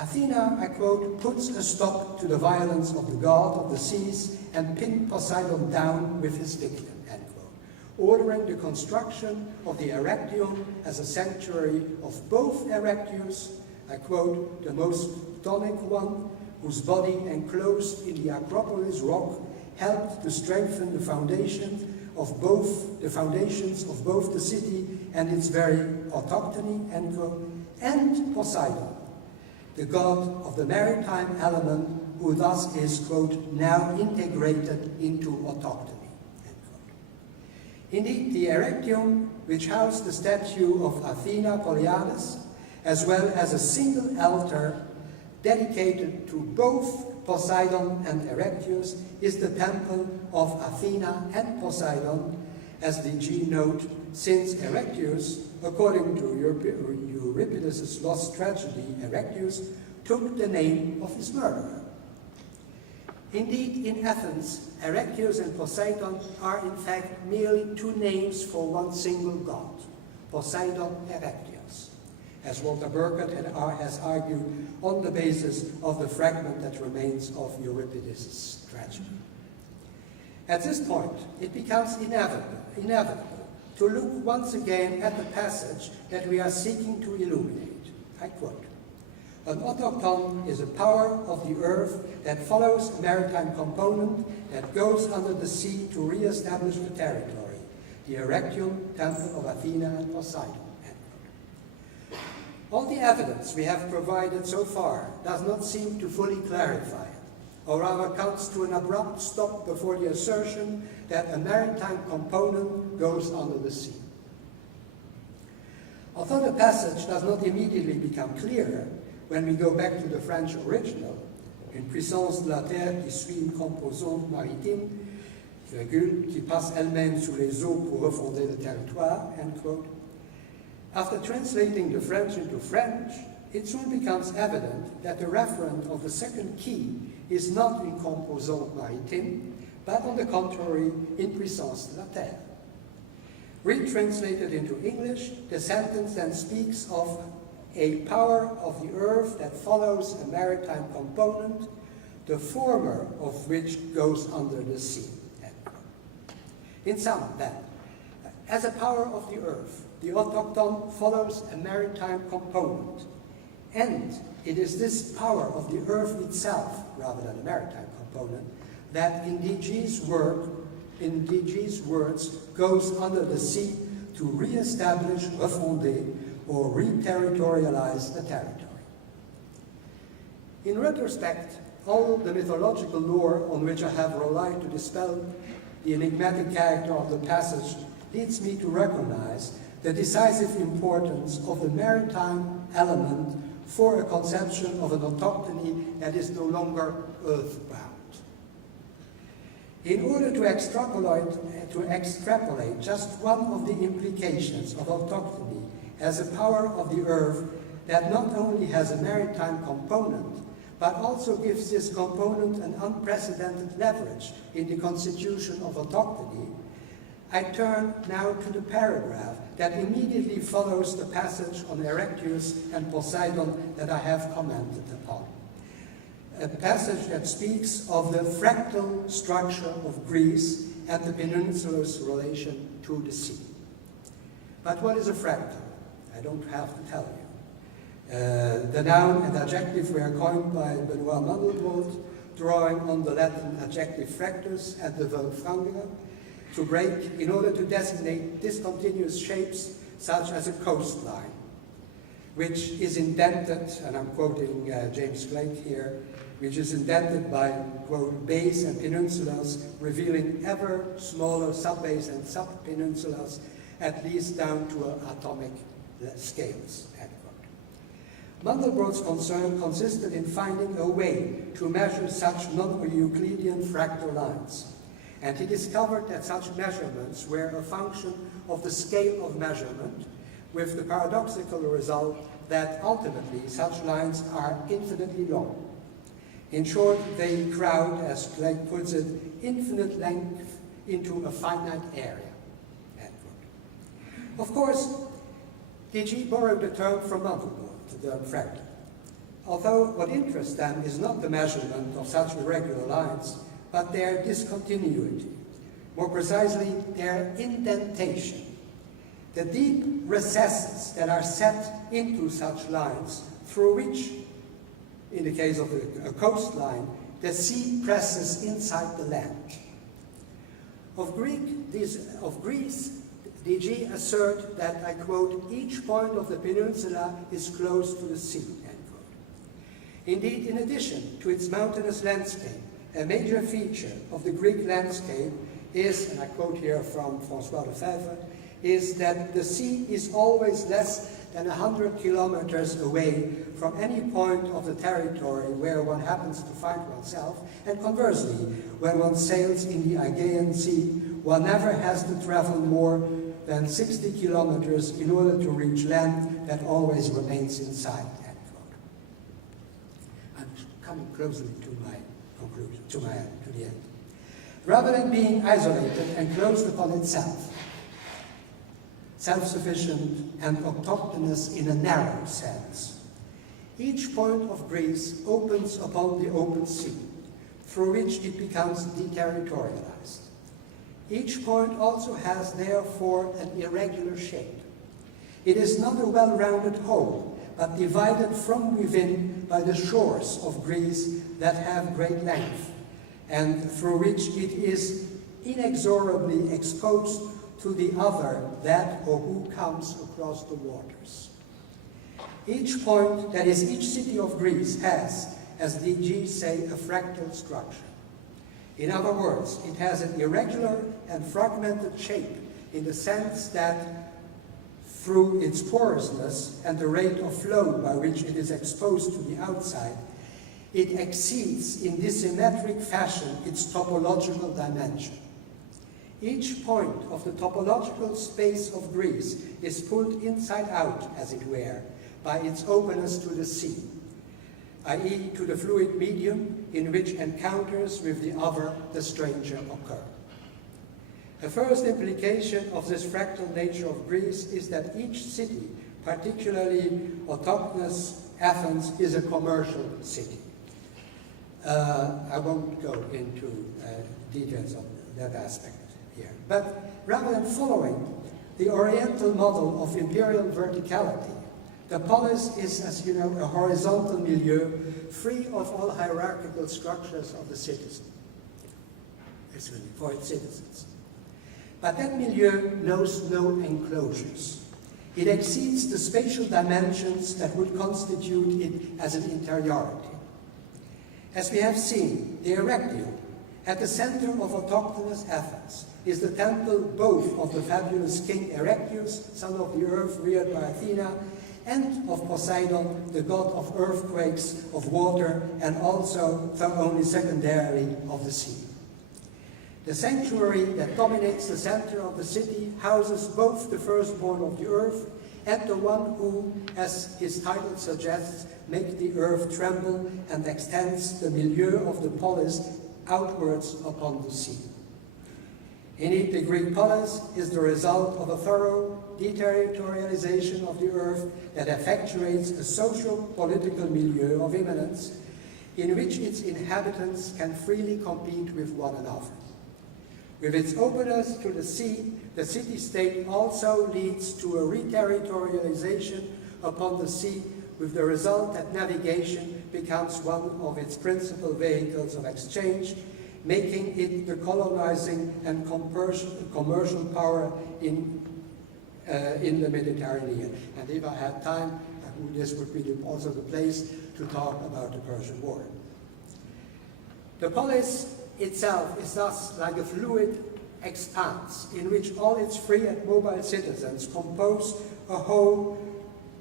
Athena, I quote, puts a stop to the violence of the god of the seas and pinned Poseidon down with his victim, end quote, ordering the construction of the Erechteum as a sanctuary of both Erechtheus, I quote, the most tonic one, whose body enclosed in the Acropolis rock helped to strengthen the foundations of both the city and its very autochthony, end quote, and Poseidon, the god of the maritime element, who thus is, quote, now integrated into autochthony, end quote. Indeed, the Erechteum, which housed the statue of Athena Poliades, as well as a single altar dedicated to both Poseidon and Erechtheus, is the temple of Athena and Poseidon, as the G note, since Erechtheus, according to Euripides' lost tragedy, Erechtheus, took the name of his murderer. Indeed, in Athens, Erechtheus and Poseidon are in fact merely two names for one single god, Poseidon Erechtheus, as Walter Burkhardt has argued on the basis of the fragment that remains of Euripides' tragedy. At this point, it becomes inevitable to look once again at the passage that we are seeking to illuminate. I quote, an autochthon is a power of the earth that follows a maritime component that goes under the sea to re-establish the territory, the Erechteum, temple of Athena and Poseidon. All the evidence we have provided so far does not seem to fully clarify it, or rather comes to an abrupt stop before the assertion that a maritime component goes under the sea. Although the passage does not immediately become clearer when we go back to the French original, une puissance de la terre qui suit une composante maritime, qui passe elle-même sous les eaux pour refonder le territoire, end quote. After translating the French into French, it soon becomes evident that the referent of the second key is not une composante maritime, but on the contrary, in puissance de la terre. Retranslated into English, the sentence then speaks of a power of the earth that follows a maritime component, the former of which goes under the sea. In sum, then, as a power of the earth, the autochthon follows a maritime component, and it is this power of the earth itself, rather than a maritime component, that in DG's words, goes under the sea to re-establish, refonder, or re-territorialize the territory. In retrospect, all the mythological lore on which I have relied to dispel the enigmatic character of the passage leads me to recognize the decisive importance of the maritime element for a conception of an autochthony that is no longer earthbound. In order to extrapolate just one of the implications of autochthony as a power of the earth that not only has a maritime component, but also gives this component an unprecedented leverage in the constitution of autochthony, I turn now to the paragraph that immediately follows the passage on Erectus and Poseidon that I have commented upon. A passage that speaks of the fractal structure of Greece and the peninsula's relation to the sea. But what is a fractal? I don't have to tell you. The noun and adjective were coined by Benoit Mandelbrot, drawing on the Latin adjective fractus and the verb frangere, to break in order to designate discontinuous shapes such as a coastline, which is indented, and I'm quoting James Blake here, which is indented by, quote, bays and peninsulas, revealing ever smaller sub-bays and sub-peninsulas, at least down to atomic scales, end quote. Mandelbrot's concern consisted in finding a way to measure such non-Euclidean fractal lines. And he discovered that such measurements were a function of the scale of measurement, with the paradoxical result that ultimately such lines are infinitely long. In short, they crowd, as Blake puts it, infinite length into a finite area. End quote. Of course, DG borrowed the term from Mandelbrot, the term fractal. Although what interests them is not the measurement of such irregular lines, but their discontinuity, more precisely their indentation, the deep recesses that are set into such lines through which, in the case of a coastline, the sea presses inside the land. Of Greece, DG assert that, I quote, each point of the peninsula is close to the sea, end quote. Indeed, in addition to its mountainous landscape, a major feature of the Greek landscape is, and I quote here from François Lefebvre, is that the sea is always less than 100 kilometers away from any point of the territory where one happens to find oneself, and conversely, when one sails in the Aegean Sea, one never has to travel more than 60 kilometers in order to reach land that always remains in sight, end quote. I'm coming closely to my conclusion, to the end. Rather than being isolated and closed upon itself, self-sufficient and autochthonous in a narrow sense, each point of Greece opens upon the open sea, through which it becomes deterritorialized. Each point also has, therefore, an irregular shape. It is not a well-rounded whole, but divided from within by the shores of Greece that have great length, and through which it is inexorably exposed to the other that or who comes across the waters. Each point, that is, each city of Greece has, as DG say, a fractal structure. In other words, it has an irregular and fragmented shape in the sense that through its porousness and the rate of flow by which it is exposed to the outside, it exceeds in this symmetric fashion its topological dimension. Each point of the topological space of Greece is pulled inside out, as it were, by its openness to the sea, i.e. to the fluid medium in which encounters with the other, the stranger, occur. The first implication of this fractal nature of Greece is that each city, particularly autochthonous Athens, is a commercial city. I won't go into details of that aspect here. But rather than following the Oriental model of imperial verticality, the polis is, as you know, a horizontal milieu free of all hierarchical structures of the citizen, for its citizens. But that milieu knows no enclosures. It exceeds the spatial dimensions that would constitute it as an interiority. As we have seen, the Erectio, at the center of autochthonous Athens, is the temple both of the fabulous king Erectius, son of the earth reared by Athena, and of Poseidon, the god of earthquakes, of water, and also, though only secondarily, of the sea. The sanctuary that dominates the center of the city houses both the firstborn of the earth and the one who, as his title suggests, makes the earth tremble and extends the milieu of the polis outwards upon the sea. Indeed, the Greek polis is the result of a thorough deterritorialization of the earth that effectuates a social-political milieu of immanence in which its inhabitants can freely compete with one another. With its openness to the sea, the city-state also leads to a reterritorialization upon the sea, with the result that navigation becomes one of its principal vehicles of exchange, making it the colonizing and commercial power in the Mediterranean. And if I had time, this would be also the place to talk about the Persian War. The polis itself is thus like a fluid expanse in which all its free and mobile citizens compose a whole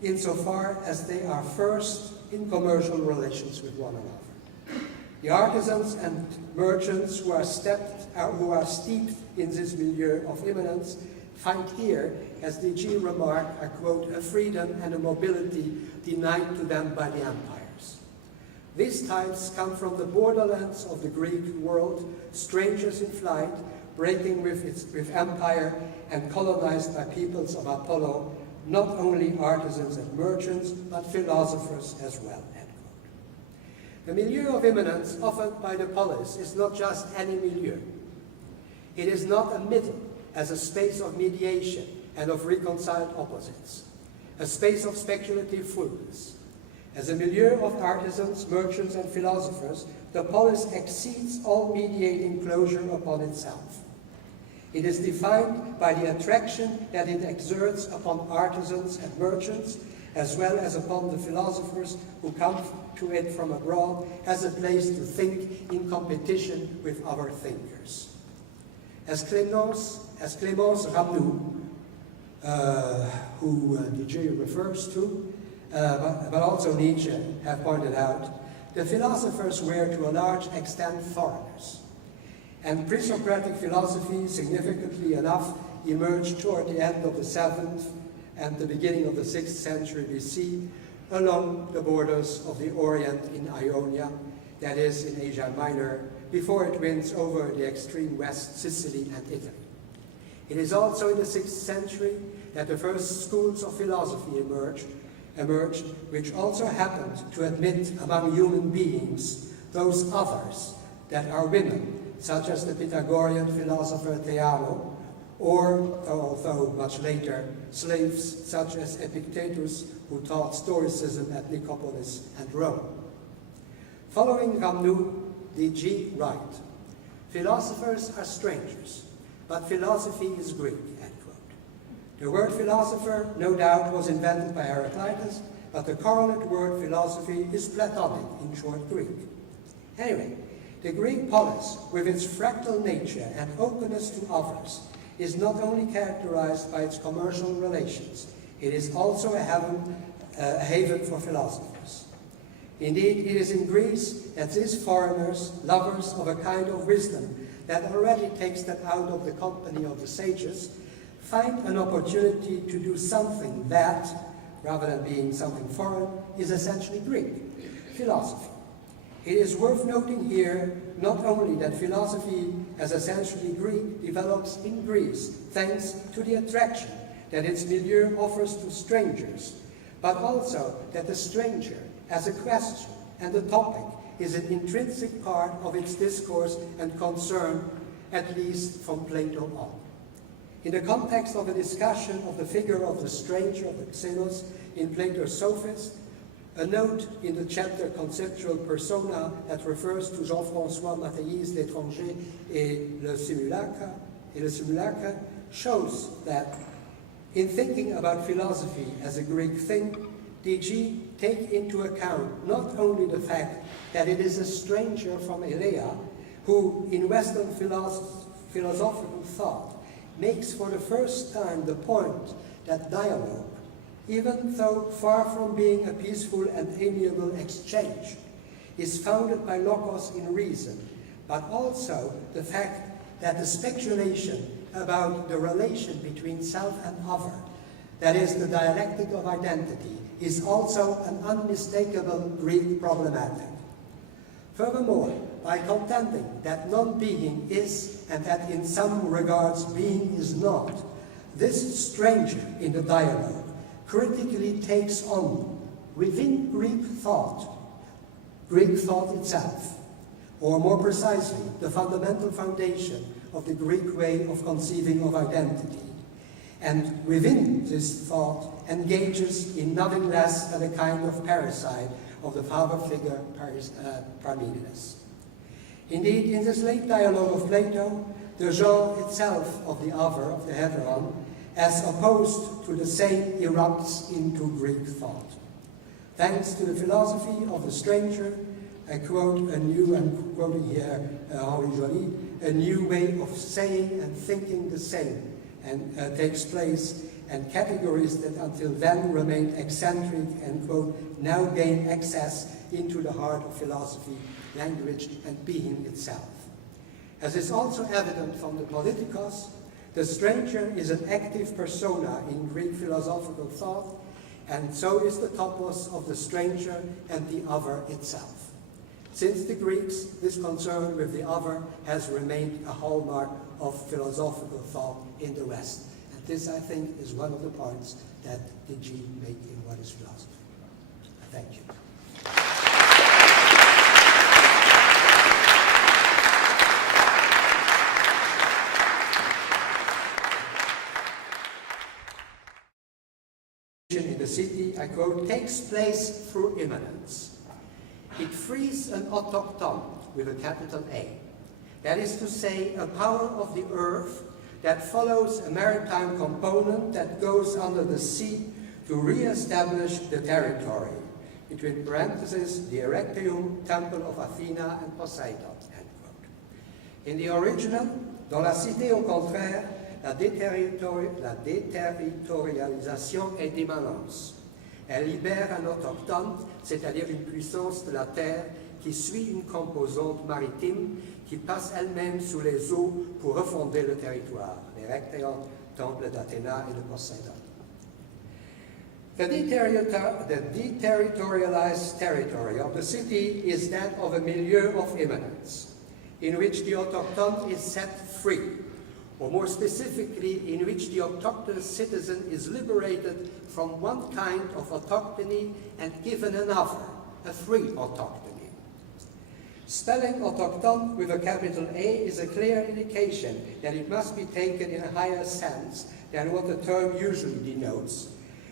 insofar as they are first in commercial relations with one another. The artisans and merchants who are steeped in this milieu of immanence find here, as the G remarked, I quote, a freedom and a mobility denied to them by the empires. These types come from the borderlands of the Greek world, strangers in flight, breaking with empire and colonized by peoples of Apollo, not only artisans and merchants, but philosophers as well. The milieu of immanence offered by the polis is not just any milieu. It is not a middle as a space of mediation and of reconciled opposites, a space of speculative fullness. As a milieu of artisans, merchants, and philosophers, the polis exceeds all mediating closure upon itself. It is defined by the attraction that it exerts upon artisans and merchants, as well as upon the philosophers who come to it from abroad as a place to think in competition with other thinkers. As Clémence Ramnou, who DJ refers to, but also Nietzsche have pointed out, the philosophers were to a large extent foreigners. And pre-Socratic philosophy, significantly enough, emerged toward the end of the 7th and the beginning of the 6th century BC, along the borders of the Orient in Ionia, that is, in Asia Minor, before it wins over the extreme west, Sicily and Italy. It is also in the 6th century that the first schools of philosophy emerged, which also happened to admit among human beings those others that are women, such as the Pythagorean philosopher Theano, or, although much later, slaves such as Epictetus, who taught Stoicism at Nicopolis and Rome. Following Ramnou, D.G. write, philosophers are strangers, but philosophy is Greek, end quote. The word philosopher, no doubt, was invented by Heraclitus, but the correlate word philosophy is Platonic, in short Greek. Anyway, the Greek polis, with its fractal nature and openness to others, is not only characterized by its commercial relations, it is also a haven for philosophers. Indeed, it is in Greece that these foreigners, lovers of a kind of wisdom that already takes them out of the company of the sages, find an opportunity to do something that, rather than being something foreign, is essentially Greek, philosophy. It is worth noting here not only that philosophy, as essentially Greek, develops in Greece thanks to the attraction that its milieu offers to strangers, but also that the stranger, as a question and a topic, is an intrinsic part of its discourse and concern, at least from Plato on. In the context of a discussion of the figure of the stranger, of the xenos, in Plato's Sophist, a note in the chapter Conceptual Persona that refers to Jean-François Mathéis, L'étranger et le simulacre, shows that in thinking about philosophy as a Greek thing, DG take into account not only the fact that it is a stranger from Elea who, in Western philosophical thought, makes for the first time the point that dialogue, even though far from being a peaceful and amiable exchange, is founded by logos in reason, but also the fact that the speculation about the relation between self and other, that is the dialectic of identity, is also an unmistakable Greek problematic. Furthermore, by contending that non-being is, and that in some regards being is not, this stranger in the dialogue critically takes on, within Greek thought itself, or more precisely, the fundamental foundation of the Greek way of conceiving of identity, and within this thought engages in nothing less than a kind of parasite of the father figure Parmenides. Indeed, in this late dialogue of Plato, the genre itself of the other, of the heteron, as opposed to the same, erupts into Greek thought. Thanks to the philosophy of the stranger, I quote a new, I'm quoting here Henri Joly, a new way of saying and thinking the same, and takes place, and categories that until then remained eccentric and, quote, now gain access into the heart of philosophy, language, and being itself. As is also evident from the Politikos, the stranger is an active persona in Greek philosophical thought, and so is the topos of the stranger and the other itself. Since the Greeks, this concern with the other has remained a hallmark of philosophical thought in the West. And this, I think, is one of the points that DG make in What is Philosophy. Thank you. In the city, I quote, takes place through immanence. It frees an autochthony with a capital A. That is to say, a power of the earth that follows a maritime component that goes under the sea to re-establish the territory, between parentheses, the Erechteum, Temple of Athena and Poseidon, end quote. In the original, dans la cité au contraire, la déterritorialisation est d'immanence. Elle libère un autochtone, c'est-à-dire une puissance de la terre qui suit une composante maritime qui passe elle-même sous les eaux pour refonder le territoire, l'Erechteum, Temple d'Athéna et de Poseidon. The deterritorialized territory of the city is that of a milieu of immanence, in which the autochtone is set free, or more specifically, in which the autochthonous citizen is liberated from one kind of autochthony and given another, a free autochthony. Spelling autochtone with a capital A is a clear indication that it must be taken in a higher sense than what the term usually denotes,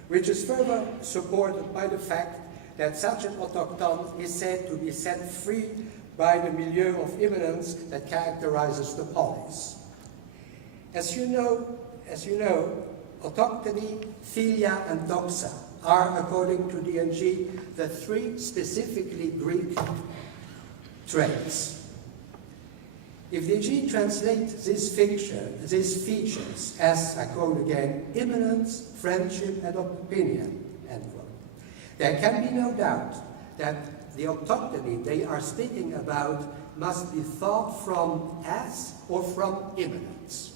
which is further supported by the fact that such an autochtone is said to be set free by the milieu of immanence that characterizes the polis. As you know, autochthony, philia, and doxa are, according to DNG, the three specifically Greek traits. If DG translates these features as, I quote again, immanence, friendship, and opinion, end quote, there can be no doubt that the autochthony they are speaking about must be thought from as or from immanence.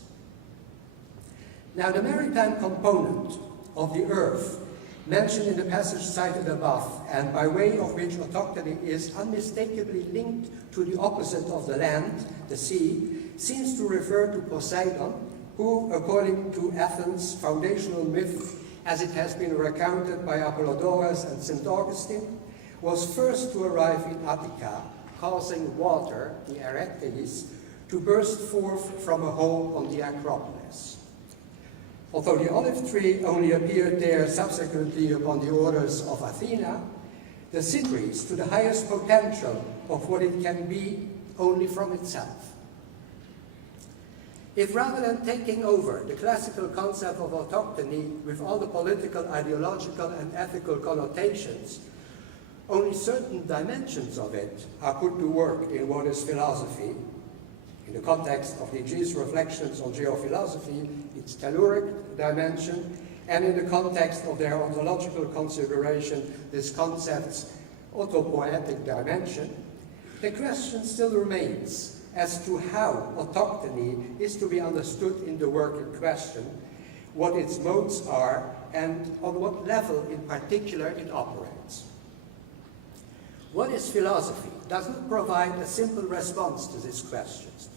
Now, the maritime component of the earth, mentioned in the passage cited above, and by way of which autochthony is unmistakably linked to the opposite of the land, the sea, seems to refer to Poseidon, who, according to Athens' foundational myth, as it has been recounted by Apollodorus and St. Augustine, was first to arrive in Attica, causing water, the Erechteis, to burst forth from a hole on the Acropolis. Although the olive tree only appeared there subsequently upon the orders of Athena, the city increased to the highest potential of what it can be only from itself. If rather than taking over the classical concept of autochthony with all the political, ideological, and ethical connotations, only certain dimensions of it are put to work in what is philosophy, in the context of DG's reflections on geophilosophy, its telluric dimension, and in the context of their ontological consideration, this concept's autopoietic dimension, the question still remains as to how autochthony is to be understood in the work in question, what its modes are, and on what level in particular it operates. What is philosophy does not provide a simple response to these questions.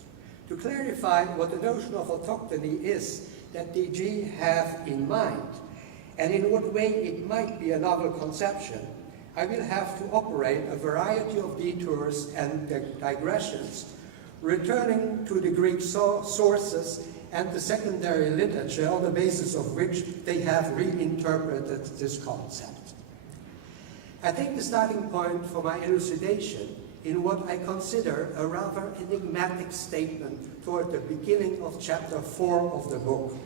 To clarify what the notion of autochthony is that DG have in mind, and in what way it might be a novel conception, I will have to operate a variety of detours and digressions, returning to the Greek sources and the secondary literature on the basis of which they have reinterpreted this concept. I take the starting point for my elucidation in what I consider a rather enigmatic statement toward the beginning of chapter 4 of the book,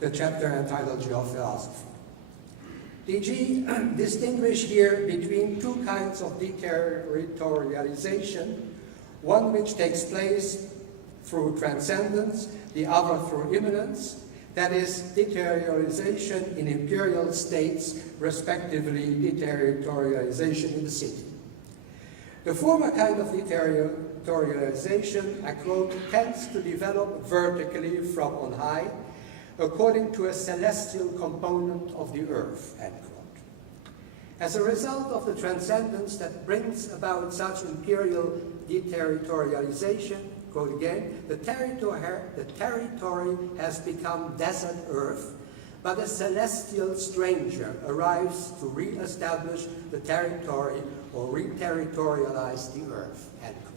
the chapter entitled Geophilosophy. DG distinguishes here between two kinds of deterritorialization, one which takes place through transcendence, the other through immanence, that is, deterritorialization in imperial states, respectively deterritorialization in the city. The former kind of deterritorialization, I quote, tends to develop vertically from on high, according to a celestial component of the earth, end quote. As a result of the transcendence that brings about such imperial deterritorialization, quote again, the territory has become desert earth, but a celestial stranger arrives to re-establish the territory or re-territorialize the earth, end quote.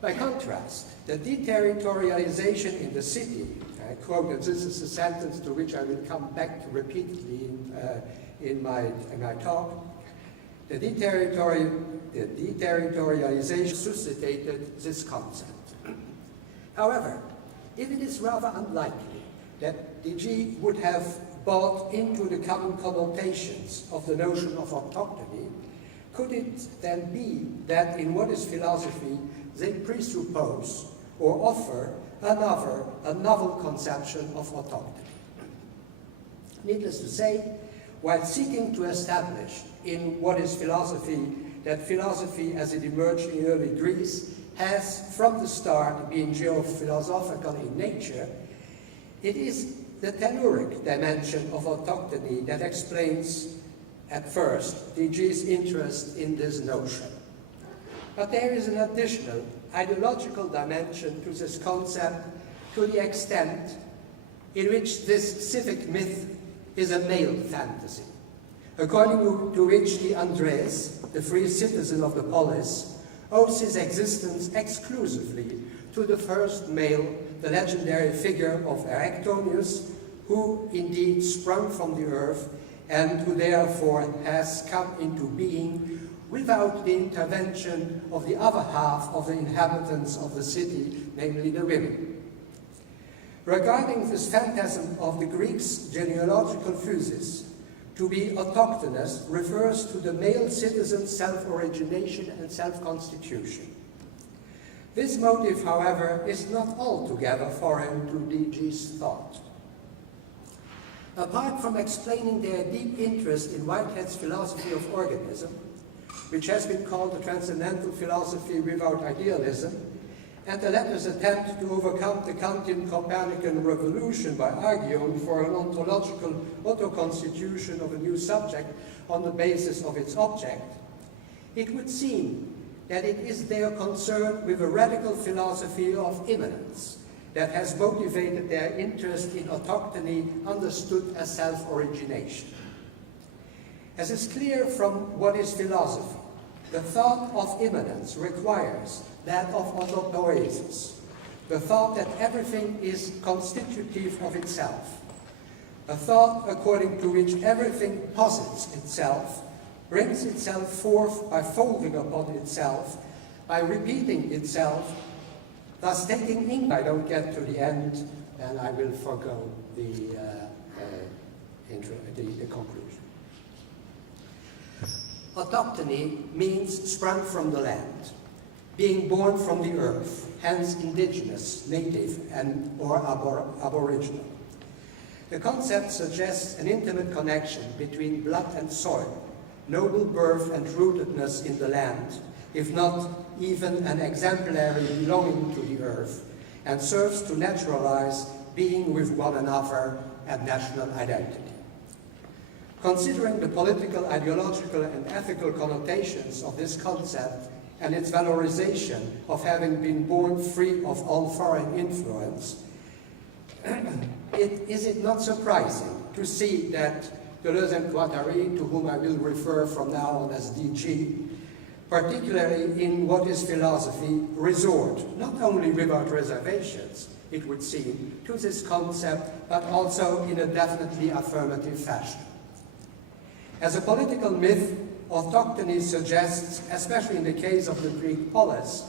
By contrast, the deterritorialization in the city, I quote, and this is a sentence to which I will come back to repeatedly in my talk, the deterritorialization suscitated this concept. However, if it is rather unlikely that DG would have bought into the common connotations of the notion of autochthony, could it then be that in what is philosophy they presuppose or offer a novel conception of autochthony? Needless to say, while seeking to establish in what is philosophy that philosophy as it emerged in early Greece has from the start been geophilosophical in nature, it is the telluric dimension of autochthony that explains at first DG's interest in this notion. But there is an additional ideological dimension to this concept to the extent in which this civic myth is a male fantasy, according to which the Andres, the free citizen of the polis, owes his existence exclusively to the first male, the legendary figure of Erectonius, who indeed sprung from the earth and who therefore has come into being without the intervention of the other half of the inhabitants of the city, namely the women. Regarding this phantasm of the Greeks' genealogical physis, to be autochthonous refers to the male citizen's self-origination and self-constitution. This motive, however, is not altogether foreign to DG's thought. Apart from explaining their deep interest in Whitehead's philosophy of organism, which has been called the transcendental philosophy without idealism, and the latter's attempt to overcome the Kantian Copernican revolution by arguing for an ontological auto-constitution of a new subject on the basis of its object, it would seem that it is their concern with a radical philosophy of immanence that has motivated their interest in autochthony understood as self-origination. As is clear from what is philosophy, the thought of immanence requires that of autopoiesis, the thought that everything is constitutive of itself, a thought according to which everything posits itself, brings itself forth by folding upon itself, by repeating itself, Thus, taking English, I don't get to the end, and I will forego the conclusion. Autochtony means sprung from the land, being born from the earth, hence indigenous, native, or aboriginal. The concept suggests an intimate connection between blood and soil, noble birth and rootedness in the land, if not even an exemplary belonging to the earth, and serves to naturalize being with one another and national identity. Considering the political, ideological, and ethical connotations of this concept and its valorization of having been born free of all foreign influence, is it not surprising to see that Deleuze and Guattari, to whom I will refer from now on as DG, particularly in what is philosophy, resort, not only without reservations, it would seem, to this concept, but also in a definitely affirmative fashion. As a political myth, autochthony suggests, especially in the case of the Greek polis,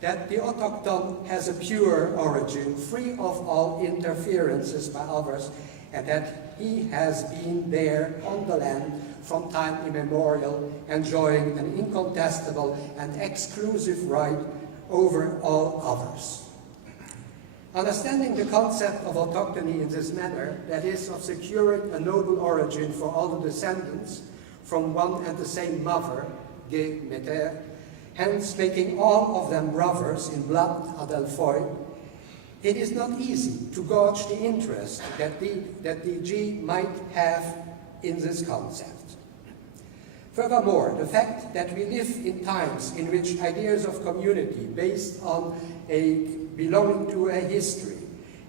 that the autochthon has a pure origin, free of all interferences by others, and that he has been there on the land from time immemorial, enjoying an incontestable and exclusive right over all others. Understanding the concept of autochthony in this manner, that is, of securing a noble origin for all the descendants from one and the same mother, hence making all of them brothers in blood, Adelphoi, it is not easy to gauge the interest that DG might have in this concept. Furthermore, the fact that we live in times in which ideas of community based on belonging to a history,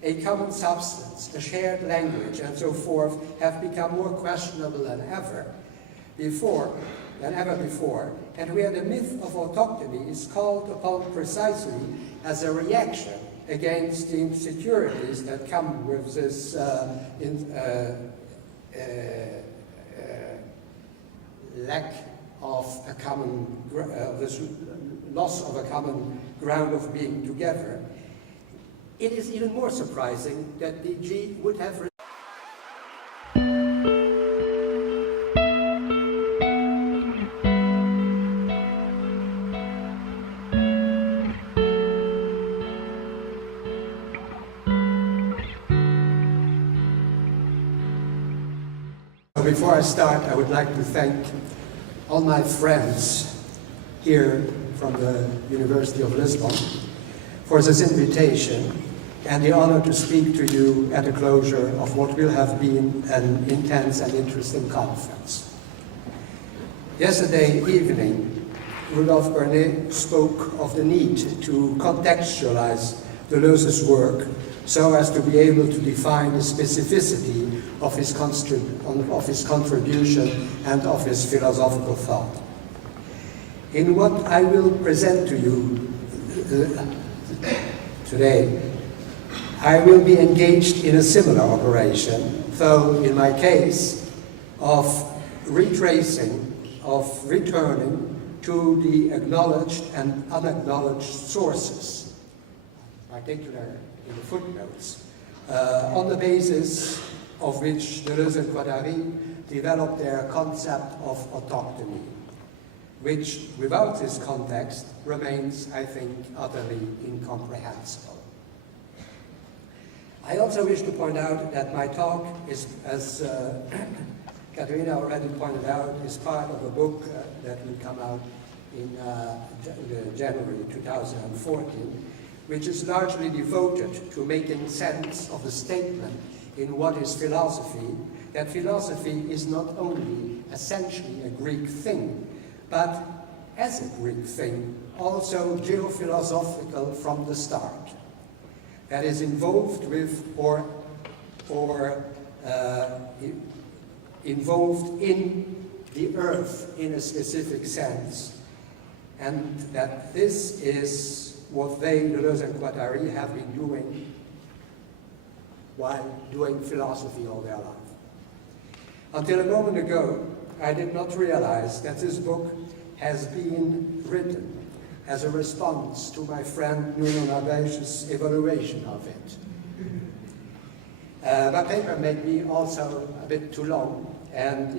a common substance, a shared language, and so forth, have become more questionable than ever before, and where the myth of autochthony is called upon precisely as a reaction against the insecurities that come with this lack of a common, this loss of a common ground of being together. It is even more surprising that DG would have Before I start, I would like to thank all my friends here from the University of Lisbon for this invitation and the honor to speak to you at the closure of what will have been an intense and interesting conference. Yesterday evening, Rudolf Bernet spoke of the need to contextualize Deleuze's work so as to be able to define the specificity of his contribution and of his philosophical thought. In what I will present to you today, I will be engaged in a similar operation, though in my case of retracing, of returning to the acknowledged and unacknowledged sources, particularly in the footnotes, on the basis of which Deleuze and Guattari developed their concept of autochthony, which, without this context, remains, I think, utterly incomprehensible. I also wish to point out that my talk is, as Katerina already pointed out, is part of a book that will come out in January 2014, which is largely devoted to making sense of the statement in what is philosophy, that philosophy is not only essentially a Greek thing, but as a Greek thing, also geophilosophical from the start. That is involved with involved in the earth in a specific sense, and that this is what they, Deleuze and Guattari, have been doing while doing philosophy all their life. Until a moment ago, I did not realize that this book has been written as a response to my friend Nuno Nabe's evaluation of it. My paper may be also a bit too long, and